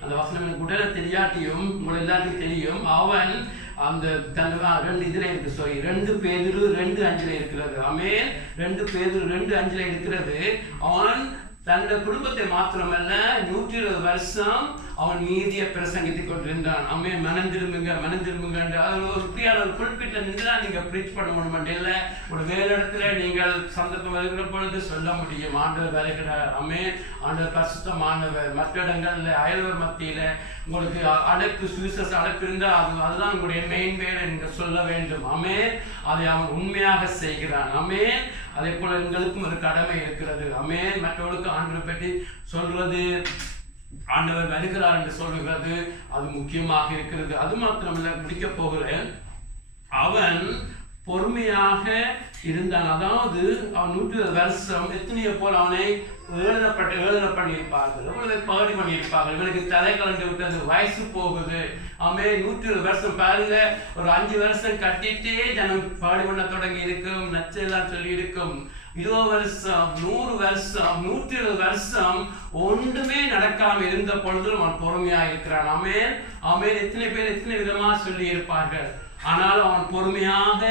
அந்த வசனம் எனக்கு உடனே தெரியாட்டியும் உங்களுக்கு எல்லாருக்கும் தெரியும். அவன் அந்த ரெண்டு இதுல இருக்கு, 2 பேதுரு 2:5 இருக்கிறது. ஆமென். 2 பேதுரு 2:5 இருக்கிறது. அவன் தன்னுடைய குடும்பத்தை மாத்திரமல்ல 120 வருஷம் அவன் நீதியை பிரசங்கித்துக் கொண்டிருந்தான். ஆமென். மனம் திரும்புங்க ஒரு குறிப்பிட்ட நின்றுதான் நீங்க பிரீச் பண்ண முடியும் இல்லை. ஒரு வேறு இடத்துல நீங்கள் சந்தர்ப்பம் வருகிற பொழுது சொல்ல முடியும், ஆண்டவர் வருகிறார். ஆமென். ஆண்டவர் பரிசுத்தமானவர். மற்ற இடங்கள்ல அயல்வர் மத்தியில உங்களுக்கு அழைப்பு, சுவிசேஷ அழைப்பு இருந்தால் அதுதான் உங்களுடைய மெயின் வேலை நீங்க சொல்ல வேண்டும். ஆமென். அதை அவன் உண்மையாக செய்கிறான். ஆமென். அதே போல எங்களுக்கும் ஒரு கடமை இருக்கிறது. ஆமென். மற்றவர்களுக்கு ஆண்டவரை பற்றி சொல்றது, ஆண்டவர் வருகிறார் என்று சொல்லுகிறது, அது முக்கியமாக இருக்கிறது. அது மாத்திரமல்ல, முடிக்க போகிறேன். அவன் பொறுமையாக இருந்தான். அதாவது அவன் 120 வருஷம் எத்தனையோ போல் அவனை ஏளன பண்ணியிருப்பார்கள், எவ்வளவு பாடி பண்ணியிருப்பார்கள். இவனுக்கு தலை கலந்து விட்டது, வயசு போகுது. ஆமே 120 வருஷம் பாருங்க. ஒரு 5 வருஷம் கட்டிட்டே ஜனம் பாடி பண்ண தொடங்கி இருக்கும், நச்செல்லாம் சொல்லி இருக்கும். 20 வருஷம் 100 வருஷம் 120 வருஷம் ஒன்றுமே நடக்காம இருந்த பொழுது அவன் பொறுமையா இருக்கிறான். ஆமென். ஆமென். எத்தனை பேர் எத்தனை விதமா சொல்லி இருப்பார்கள். ஆனால் அவன் பொறுமையாக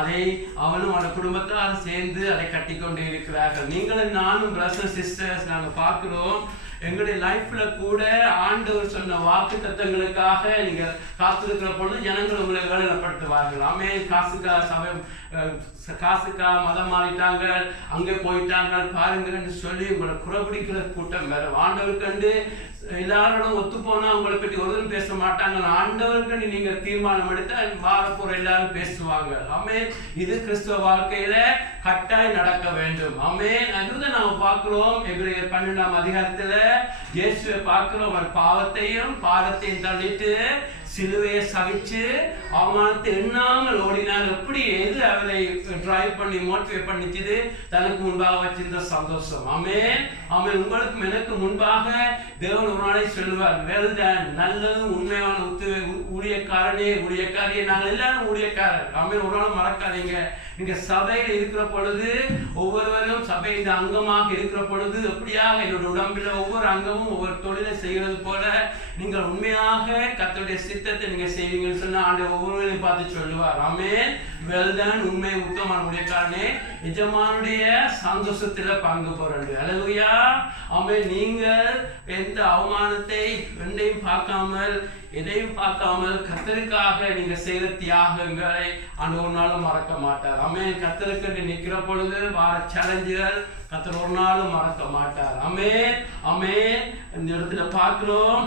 அதை அவனும் அவன குடும்பத்தால் சேர்ந்து அதை கட்டி கொண்டு இருக்கிறார்கள். நீங்களும் நானும் பிரதர்ஸ் சிஸ்டர்ஸ் நாங்கள் பார்க்கிறோம். எங்களுடைய லைஃப்ல கூட ஆண்டவர் சொன்ன வாக்கு தத்தங்களுக்காக நீங்க காத்திருக்கிற பொழுது ஜனங்கள் உங்களை வேதனைப்படுத்துவார்கள். ஆமென். காசுக்கா மதம் மாறிட்டாங்க, அங்கே போயிட்டாங்க பாருங்கன்னு சொல்லி உங்களை குறப்பிடிக்கிற கூட்டம் வேற. ஆண்டவர் கண்டு எல்லாரோடும் ஒத்து போனா உங்களை பற்றி ஒருவரும் பேச மாட்டாங்க. ஆண்டவருக்கு நீங்க தீர்மானம் எடுத்து வாரப்போற எல்லாரும் பேசுவாங்க. ஆமென். இது கிறிஸ்துவ வாழ்க்கையில கட்டாயம் நடக்க வேண்டும். ஆமென். அதுதான் நாம பார்க்கிறோம். எபிரேயர் 12ஆம் அதிகாரத்துல இயேசுவை பார்க்கிறோம். அவர் பாவத்தையும் பாரத்தையும் தள்ளிட்டு சிலுவையை சகிச்சு அவமானத்தை எண்ணாமல் ஓடினார். எப்படி எது அவரை டிரைவ் பண்ணி மோட்டிவேட் பண்ணிச்சது? தனக்கு முன்பாக வச்சிருந்த சந்தோஷம். ஆமென். ஆமென். உங்களுக்கும் எனக்கு முன்பாக தேவன் ஒரு நாளை சொல்லுவார், வெல் டன், நல்லதும் உண்மையான ஊழியக்காரியே. நாங்கள் எல்லாரும் ஊழியக்காரர். ஆமென். ஒரு நாளும் மறக்காதீங்க. நீங்க சபையில் இருக்கிற பொழுது ஒவ்வொருவரும் சபையின் அங்கமாக இருக்கிற பொழுது எப்படியாக என்னோட உடம்பில் ஒவ்வொரு அங்கமும் ஒவ்வொரு தொழிலை செய்கிறது போல நீங்கள் உண்மையாக கர்த்தருடைய சித்தத்தை நீங்க செய்வீங்கன்னு சொன்னா ஆண்டவர் ஒவ்வொருவரையும் பார்த்து சொல்லுவார். ஆமென். வெல் டன், உண்மை உத்தமமான ஊழியக்காரனே, எஜமானுடைய சந்தோஷத்துல பங்கு போறது. அல்லேலூயா. ஆமென். நீங்கள் எந்த அவமானத்தை எதையும் பார்க்காமல் கர்த்தருக்காக நீங்க செய்த தியாகங்களை ஆண்டவர் ஒரு நாளும் மறக்க மாட்டார். ஆமென். கர்த்தருக்கு நிற்கிற பொழுது வார சேலஞ்சுகள் கர்த்தர் ஒரு நாளும் மறக்க மாட்டார். ஆமென். ஆமென். இந்த இடத்துல பார்க்கிறோம்,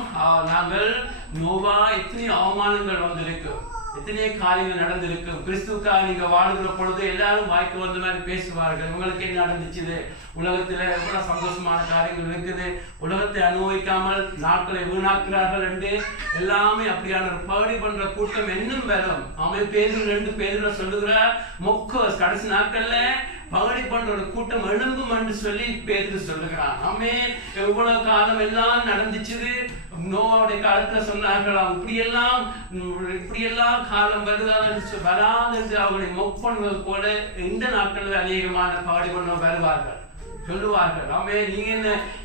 நாங்கள் நோவா எத்தனை அவமானங்கள் வந்திருக்கு, எத்தனையோ காரியங்கள் நடந்திருக்கு. கிறிஸ்துக்காக நீங்க வாழ்கிற பொழுது எல்லாரும் வாய்க்கு வந்த மாதிரி பேசுவார்கள். உங்களுக்கு என்ன நடந்துச்சு, உலகத்துல எவ்வளவு சந்தோஷமான காரியங்கள் இருக்குது, உலகத்தை அனுபவிக்காமல் நாட்களை வீணாக்குறார்கள் என்று எல்லாமே அப்படியான ஒரு பாடி பண்ற கூட்டம் இன்னும் வரும். அவன் பேரு 2 பேருல சொல்லுகிறார், கடைசி நாட்கள்ல பகடி பண்ற ஒரு கூட்டம் எழும்பும் என்று சொல்லி பேரு சொல்லுகிறான். ஆமென். எவ்வளவு காலம் எல்லாம் நடந்துச்சு. நோவாவுடைய காலத்துல சொன்னார்களாம், இப்படியெல்லாம் காலம் வராது என்று அவர்களை மொப்பண்ணுவது போல இந்த நாட்களில் அநேகமான பாடி பண்ண வருவார்கள், சொல்லுவார்கள். ஆமே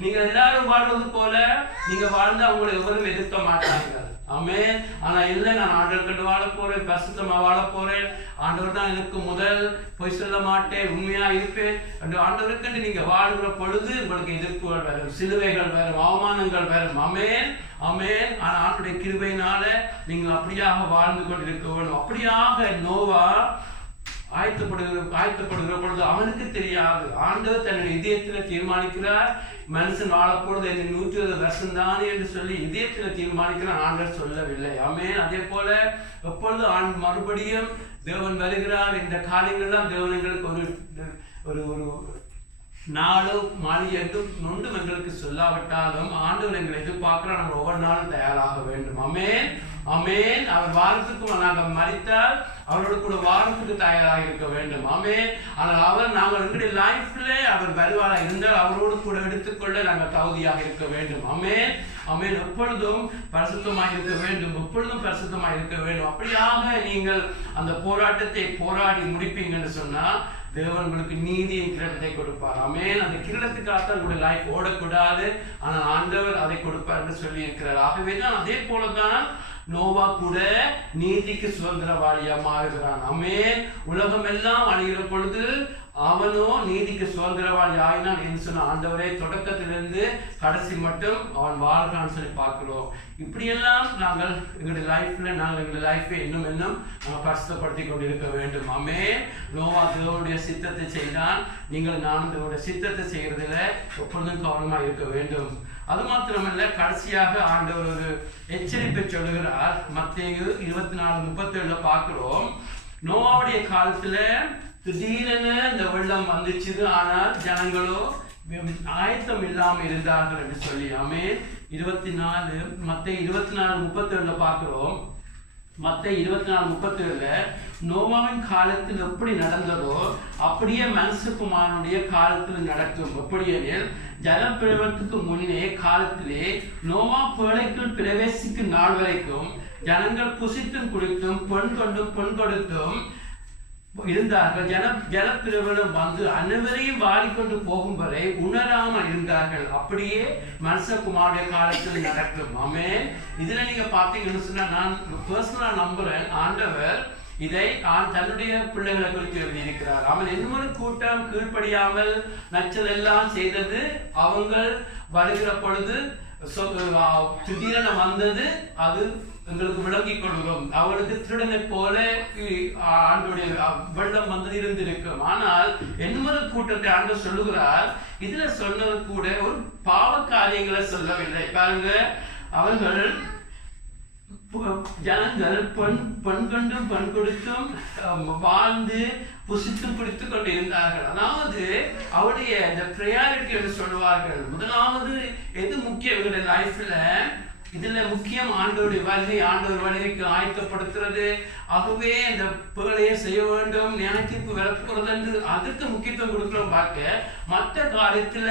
நீங்க எல்லாரும் வாழ்வது போல நீங்க வாழ்ந்தா அவங்களை எவரும் எதிர்க்க மாட்டாங்க. ஆமே. ஆனா இல்லை, நான் ஆண்டவர் கண்டு வாழ போறேன், பரிசுத்தமா வாழ போறேன், ஆண்டவர் தான் எனக்கு முதல், பொய் சொல்ல மாட்டேன், உண்மையா இருப்பேன் என்று ஆண்டவருக்கண்டு நீங்க வாழ்கிற பொழுது உங்களுக்கு எதிர்ப்புகள் வரும், சிலுவைகள் வரும், அவமானங்கள் வரும். ஆமென். ஆமென். ஆனா ஆண்டவருடைய கிருபையினால நீங்கள் அப்படியாக வாழ்ந்து கொண்டிருக்க வேண்டும். அப்படியாக நோவா ஆயத்தப்படுகிற பொழுது அவனுக்கு தெரியாது. ஆண்டவர் தன்னுடைய இதயத்தில் தீர்மானிக்கிறார், மனுஷன் வாழப்போறது 120 வருஷம் தானே என்று சொல்லி இதயத்தில் தீர்மானிக்கிறார், ஆண்டவர் சொல்லவில்லை. ஆமென். அதே போல எப்பொழுது மறுபடியும் தேவன் வருகிறார், இந்த காரியங்கள்லாம் தேவன் எங்களுக்கு ஒரு நாளும் மாளிகை என்றும் நொண்டும் எங்களுக்கு சொல்லாவிட்டாலும் ஆண்டவர் எங்களை எதிர்பார்க்கிறார், நம்ம ஒவ்வொரு நாளும் தயாராக வேண்டும். ஆமென். ஆமென். அவர் வாரத்துக்கு நாங்கள் மரித்தால் அவரோடு கூட வாரத்துக்கு தயாராக இருக்க வேண்டும். ஆமென். ஆனால் நாங்கள் எங்களுடைய லைஃப்ல அவர் வருவாரா இருந்தால் அவரோடு கூட எடுத்துக்கொள்ள நாங்கள் தகுதியாக இருக்க வேண்டும். ஆமென். ஆமென். எப்பொழுதும் பரிசுத்தமாக இருக்க வேண்டும், எப்பொழுதும் பரிசுத்தமாக இருக்க வேண்டும். அப்படியாக நீங்கள் அந்த போராட்டத்தை போராடி முடிப்பீங்கன்னு சொன்னா தேவன் உங்களுக்கு நீதியின் கிரீடத்தை கொடுப்பார். ஆமென். அந்த கிரீடத்துக்காக உங்களுடைய லைஃப் ஓடக்கூடாது, ஆனால் ஆண்டவர் அதை கொடுப்பார் என்று சொல்லி இருக்கிறார். ஆகவே தான் அதே போலதான் நோவா கூட நீதிக்கு சுதந்திரவாளியாக மாறுகிறான். ஆமென். உலகம் எல்லாம் அழிகிற பொழுது அவனோ நீதிக்கு சுதந்திரவாளி ஆயினான் என்று சொன்ன ஆண்டவரே தொடக்கத்திலிருந்து கடைசி மட்டும் அவன் வாழ்கிறான்னு சொல்லி பார்க்கிறோம். இப்படியெல்லாம் நாங்கள் எங்களுடைய லைஃப்பை இன்னும் நாங்கள் பரிசுத்தப்படுத்தி கொண்டிருக்க வேண்டும். ஆமென். நோவா தேவனுடைய சித்தத்தை செய்தான். நீங்கள் நானும் தேவனுடைய சித்தத்தை செய்கிறதுல எப்பொழுதும் கவனமாக இருக்க வேண்டும். அது மாத்திரமல்ல, கடைசியாக ஆண்டவர் ஒரு எச்சரிப்பை சொல்லுகிறார். மத்தேயு 24:37 பார்க்கிறோம். நோவாவுடைய காலத்துல திடீரென இந்த வெள்ளம் வந்துச்சு, ஆனால் ஜனங்களோ ஆயத்தம் இல்லாமல் இருந்தார்கள் என்று சொல்லி. ஆமென். மத்தேயு 24:37 பார்க்கிறோம். மத்தேயு 24:37 நோவாவின் காலத்தில் எப்படி நடந்ததோ அப்படியே மனுஷகுமாரனுடைய காலத்தில் நடக்கும். எப்படியெனில் ஜலப்பிரளயத்துக்கு முன்னே காலத்திலே நோவா பேழைக்குள் பிரவேசிக்கும் நாள் வரைக்கும் ஜனங்கள் புசித்தும் குடித்தும் பொன் கொண்டும் பொன் கொடுத்தும் இருந்தார்கள். ஜலப்பிரளயம் வந்து அனைவரையும் வாடிக்கொண்டு போகும் வரை உணராமல் இருந்தார்கள். அப்படியே மனுஷகுமாருடைய காலத்தில் நடக்கும். ஆமென். இதுல நீங்க பாத்தீங்கன்னு சொன்னா, நான் பர்சனலா நம்புறேன், ஆண்டவர் இதை தன்னுடைய பிள்ளைகளை குறித்து எழுதியிருக்கிறார். அவன் இன்னொரு கூட்டம் கீழ்ப்படியாமல் நச்சதெல்லாம் செய்தது, அவங்க வருகிற பொழுது திடீரென வந்தது, அது எங்களுக்கு விளங்கிக் கொள்கிறோம். அவளுக்கு திருடனை போல ஆண்டுடைய வெள்ளம் வந்து இருந்திருக்கும். ஆனால் இன்னொரு கூட்டத்தை ஆண்டு சொல்லுகிறார். இதுல சொன்னது கூட ஒரு பாவ காரியங்களை சொல்லவில்லை. பாருங்க, அவர்கள் ஜனங்கள் பெண் கண்டும் பெண் கொடுத்தும் வாழ்ந்து புசித்து பிடித்து கொண்டு இருந்தார்கள். அதாவது அவருடைய இந்த ப்ரையாரிட்டி என்று சொல்லுவார்கள். முதலாவது எது முக்கியம் இவருடைய லைஃப்ல? இதுல முக்கியம் ஆண்டவருடைய வருகை, ஆண்டவர் வருகைக்கு ஆயத்தப்படுத்துறது. ஆகவே இந்த புகழையை செய்ய வேண்டும், நியாயத்தீர்ப்பு விளக்குறது என்று அதுக்கு முக்கியத்துவம் கொடுக்கிறோம் பார்க்க. மற்ற காரியத்துல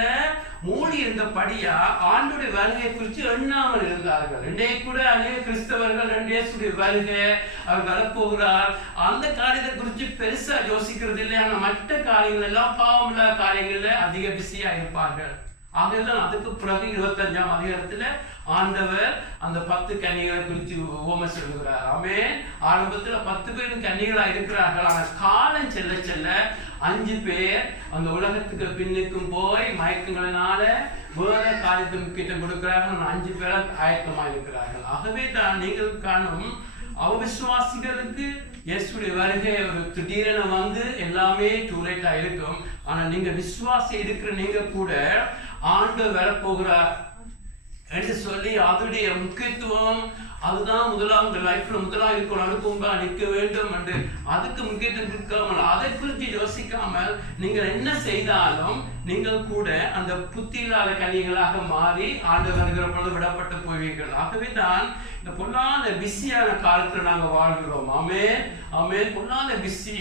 மூடி இருந்தபடியா ஆண்டோடைய வருகையை குறித்து எண்ணாமல் இருந்தார்கள். இன்றைய கூட அநேக கிறிஸ்தவர்கள் இயேசுடைய வருகை, அவர் வரப்போகிறார், அந்த காரியத்தை குறித்து பெருசா யோசிக்கிறது இல்லை. ஆனா மற்ற காரியங்கள் எல்லாம் பாவமில்லாத காரியங்கள்ல அதிக பிஸியா இருப்பார்கள். ஆகவேதான் அதுக்கு பிறகு 25ஆம் அதிகாரத்துல ஆண்டவர் அந்த 10 கன்னிகளை குறித்து உவமை சொல்லுகிறார். ஆமென். ஆரம்பத்துல 10 பேரும் கன்னிகளா இருக்கிறார்கள். ஆனால் காலம் செல்ல செல்ல 5 பேர் அந்த உலகத்துக்கு பின்னுக்கும் போய் மயக்கங்களினால வேற காரியத்தை முக்கியத்துவம் கொடுக்கிறார்கள். 5 பேர் ஆயத்தமா இருக்கிறார்கள். ஆகவே தான் நீங்கள் காணும் அவிசுவாசிகளுக்கு இயேசுடைய வருகை ஒரு திடீரென வந்து எல்லாமே டூலேட்டா இருக்கும். ஆனா நீங்க விசுவாசி இருக்கிற நீங்க கூட ஆண்டவர் வரப்போகிறார் என்று சொல்லி அதனுடைய முக்கியத்துவம், அதுதான் முதலாவது லைஃப்ல முதலாக இருக்கணும், அனுப்புங்க நிற்க வேண்டும் என்று அதுக்கு முக்கியத்துவம் கொடுக்காமல் அதை குறித்து யோசிக்காமல் நீங்கள் என்ன செய்தாலும் நீங்கள் கூட அந்த புத்தியில்லாத கன்னிகளாக மாறி ஆண்டு வருகிற பொழுது விடப்பட்டு போவீர்கள். ஆகவே தான் இந்த பொல்லாத பிஸியான காலத்துல நாங்க வாழ்கிறோம். ஆமென். ஆமென். பொல்லாத பிஸி,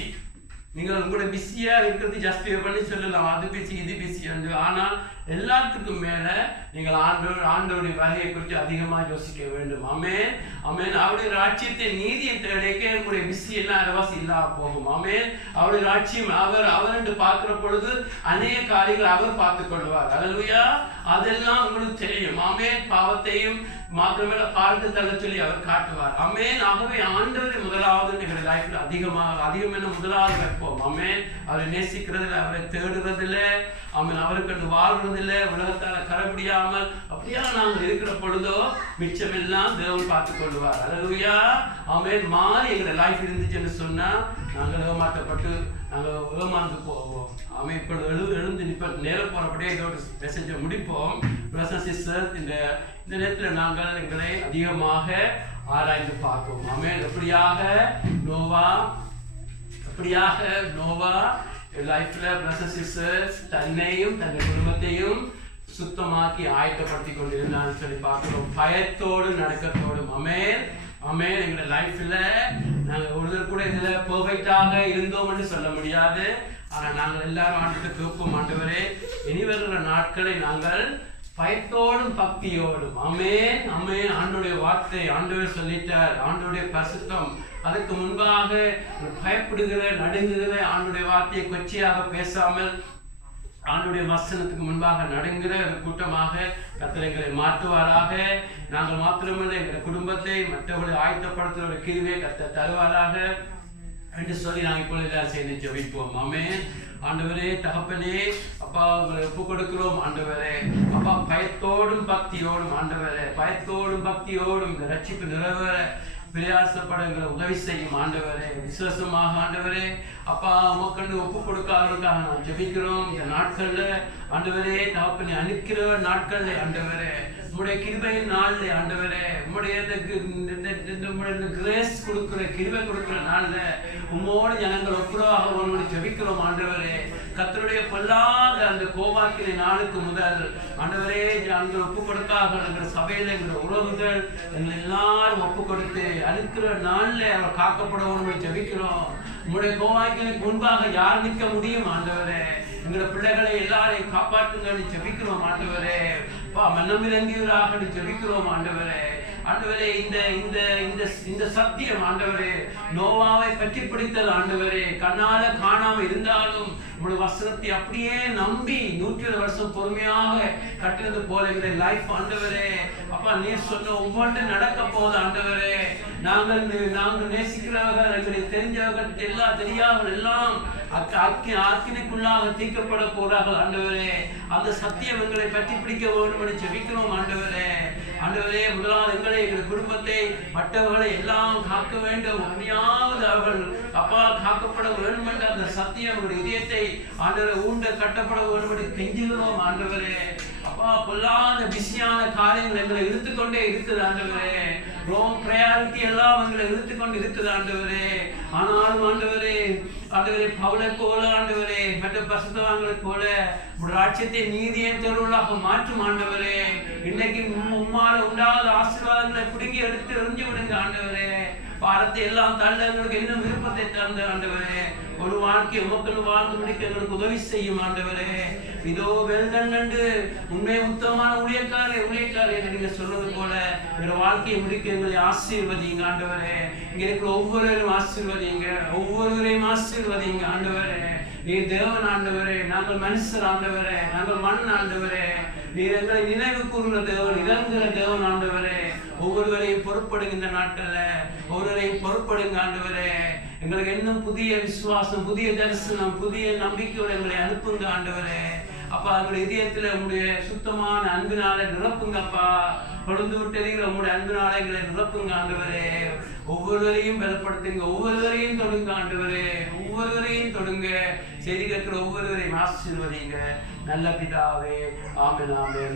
நீங்கள் கூட பிஸியா இருக்கிறது ஜஸ்டிஃபை பண்ணி சொல்லலாம், அது பிஸி இது பிஸி என்று. ஆனால் எல்லாத்துக்கும் மேல நீங்கள் ஆண்டவருடைய வருகையை குறித்து அதிகமாக யோசிக்க வேண்டும். ஆமென். ஆமென். அவருடைய ராஜ்யத்தை நீதியை தேடிக்க உங்களுடைய பிஸி எல்லாம் அரவாசி இல்லாம போகும். ஆமென். அவருடைய ராஜ்யம் அவர் என்று பார்க்கிற பொழுது அநேக காரியங்கள் அவர் பார்த்துக் கொள்வார். அல்லேலூயா. அதெல்லாம் உங்களுக்கு தெரியும். ஆமென். பாவத்தையும் மாத்திரமேல பார்த்து தள்ள சொல்லி அவர் காட்டுவார். ஆமென். ஆகவே ஆண்டவரை முதலாவது எங்களுடைய லைஃப்ல அதிகம் என்ன முதலாவது வைப்போம். ஆமென். அவரை நேசிக்கிறதுல, அவரை தேடுறதுல, ஆமென், அவருக்கு வாழ்றதில்லை, உலகத்தால கரப்படியாமல் அப்படியா நாங்கள் இருக்கிற பொழுதோ மிச்சம் எல்லாம் தேவன் பார்த்து கொள்வார். அல்லேலூயா. ஆமென். மாறி எங்களுடைய லைஃப் இருந்துச்சுன்னு சொன்னா நாங்கள் ஏமாற்றப்பட்டு நாங்கள் ஏமாந்து போவோம். ஆமென். இப்பொழுது எழுந்து நேரம் போறபடியே இதோட மெசேஜை முடிப்போம். இந்த நேரத்தில் நாங்கள் எங்களை அதிகமாக ஆராய்ந்து பார்ப்போம். ஆமென். எப்படியாக நோவா லைஃப்ல பிரதர்ஸ் சிஸ்டர்ஸ் தன்னையும் தன் குடும்பத்தையும் சுத்தமாக்கி ஆயத்தப்படுத்தி கொண்டிருந்தான்னு சொல்லி பார்க்கிறோம். பயத்தோடு நடுக்கத்தோடும். ஆமென். ஆமென். எங்களுடைய லைஃப்ல நாங்கள் ஒருத்தர் கூட இதுல பெர்ஃபெக்டாக இருந்தோம்னு சொல்ல முடியாது. ஆனா நாங்கள் எல்லாரும் ஆண்டுட்டு கேட்போம், ஆண்டவரே இனி வருகிற நாட்களை நாங்கள் பயத்தோடும் பக்தியோடும். ஆமென், ஆமென். ஆண்டவருடைய வார்த்தை ஆண்டவர் சொல்லிட்டார். ஆண்டவருடைய பரிசுத்தம். அதுக்கு முன்பாக பயப்படுகிற நடுங்குகிற ஆண்டவருடைய வார்த்தையை கொச்சையாக பேசாமல் ஆண்டவருடைய வசனத்துக்கு முன்பாக நடுங்குகிற ஒரு கூட்டமாக கர்த்தர் எங்களை மாற்றுவாராக. நாங்கள் மாத்திரமல்ல, எங்கள் குடும்பத்தை மற்றவர்களை ஆயத்தப்படுத்துகிற ஒரு கிருபையை கர்த்தர் தருவாராக என்று சொல்லி நாங்கள் இப்பொழுது எல்லாரும் சேர்ந்து ஜெபிப்போம். ஆமென். ஆண்டவரே, தகப்பனே, அப்பா உங்களை ஒப்பு கொடுக்கிறோம். ஆண்டவரே, அப்பா பயத்தோடும் பக்தியோடும், ஆண்டவரே பயத்தோடும் பக்தியோடும் இந்த ரட்சிப்பு நிறைவேற பிரயாசப்படுங்கிற உதவி செய்யும் ஆண்டவரே. விசுவாசமாக ஆண்டவரே, அப்பா உமக்கண்டு ஒப்பு கொடுக்காதவர்களுக்காக நான் ஜெபிக்கிறோம். இந்த நாட்கள்ல ஆண்டவரே, தகப்பனை அனுக்கிற நாட்கள்ல ஆண்டவரே, உங்களுடைய கிருபையின் நாள்ல ஆண்டவரே, உங்களுடைய கிரேஸ் கொடுக்கிற கிருபை கொடுக்கிற நாள்ல உம்மோடு ஜனங்கள் ஒப்புரவாக உங்களை ஜெபிக்கிறோம் ஆண்டவரே. கர்த்தருடைய பொல்லாத அந்த கோபாக்கிற நாளுக்கு முதல் ஆண்டவரே, நாங்கள் ஒப்பு கொடுக்காக எங்கள் சபையில எங்கள் உறவுகள் எங்களை எல்லாரும் ஒப்பு கொடுத்து அனுக்கிற நாள்ல அவர் காக்கப்படவும் ஜெபிக்கிறோம். உங்களுடைய கோபாக்கிற்கு முன்பாக யார் நிற்க முடியும் ஆண்டவரே? எங்களோட பிள்ளைகளை எல்லாரையும் காப்பாற்றுங்க ஜெபிக்கிறோம் ஆண்டவரே. மன்னமிறங்கியவராக ஜெபிக்கிறோம் ஆண்டவரே. ஆண்டவரே, இந்த இந்த இந்த இந்த சத்தியம் ஆண்டவரே நோவாவை பற்றி பிடித்தது ஆண்டவரே. கண்ணால காணாம இருந்தாலும் உங்களுடைய வசனத்தை அப்படியே நம்பி 120 வருஷம் பொறுமையாக கட்டினது போல எங்களுடைய லைஃப் ஆண்டவரே. அப்பா, நீர் சொன்ன ஒவ்வொன்றும் நடக்க போகுது ஆண்டவரே. நாங்கள் நேசிக்கிறவர்கள், எங்களுக்கு தெரிஞ்சவர்கள், எல்லாம் தெரியாதவர்கள் எல்லாம் அக்கினிக்குள்ளாக தீர்க்கப்பட போறார்கள் ஆண்டவரே. அந்த சத்தியம் எங்களை பற்றி பிடிக்க வேண்டும் என்று ஜெபிக்கிறோம் ஆண்டவரே. ஆண்டவரே, முதலாவது எங்களை, எங்கள் குடும்பத்தை, மற்றவர்களை எல்லாம் காக்க வேண்டும். அப்படியாவது அவர்கள் அப்பா காக்கப்பட வேண்டும் என்ற அந்த சத்தியம் எங்களுடைய இதயத்தை ஆண்டவரை ஊண்ட கட்டப்பட வேண்டும் என்று கெஞ்சுகிறோம் ஆண்டவரே. அப்பா, பொல்லாத பிஸியான காரியங்கள் எங்களை இழுத்துக்கொண்டே இருக்குது ஆண்டவரே. ப்ரையாரிட்டி எல்லாம் எங்களை இழுத்துக்கொண்டு இருக்குது ஆண்டவரே. ஆனாலும் ஆண்டவரே, ஆண்டவரே பவுலை போல ஆண்டவரே, மற்ற பரிசுத்தவான்களை போல ஒரு ராஜ்யத்தை நீதியின் தெருவுகளாக மாற்றும் ஆண்டவரே. இன்னைக்கு உம்மால உண்டாத ஆசீர்வாதங்களை பிடுங்கி எடுத்து எறிஞ்சு விடுங்க ஆண்டவரே. பாரத்தை எல்லாம் தள்ள எங்களுக்கு இன்னும் விருப்பத்தை தந்த ஆண்டவரே. ஒரு வாழ்க்கை உமக்கள் வாழ்ந்து முடிக்க எங்களுக்கு உதவி செய்யும் ஆண்டவரே. இதோ வெல்டன் என்று உண்மை உத்தமமான ஊழியக்காரே நீங்க சொல்றது போல எங்களோட வாழ்க்கையை முடிக்க எங்களை ஆசீர்வதிங்க ஆண்டவரே. இங்க இருக்கிற ஒவ்வொருவரையும் ஆசீர்வதிங்க, ஒவ்வொருவரையும் ஆசீர்வதிங்க ஆண்டவரே. நீர் தேவன் ஆண்டவரே, நாங்கள் மனுஷர் ஆண்டவரே, நாங்கள் மண் ஆண்டவரே. நீர் எங்களை நினைவு கூறுகிற தேவன், இறங்குகிற தேவன் ஆண்டவரே. ஒவ்வொருவரையும் பொறுப்படுங்க, இந்த நாட்கள்ல ஒவ்வொருவரையும் பொறுப்படுங்க ஆண்டவரே. எங்களுக்கு இன்னும் புதிய விசுவாசம், புதிய தரிசனம், புதிய நம்பிக்கையோடு எங்களை அனுப்புங்க ஆண்டவரே. அப்பா, எங்களுடைய இதயத்துல உங்களுடைய சுத்தமான அன்பினால நிரப்புங்கப்பா. கொழுந்து விட்டதில் உங்களுடைய அன்பினால எங்களை நிரப்புங்க ஆண்டவரே. ஒவ்வொருவரையும் பலப்படுத்துங்க, ஒவ்வொருவரையும் தொடுங்க ஆண்டவரே, ஒவ்வொருவரையும் தொடுங்க. செய்தி கேட்கிற ஒவ்வொருவரையும் ஆசீர்வதிங்க நல்ல பிதாவே. ஆமென், ஆமென்.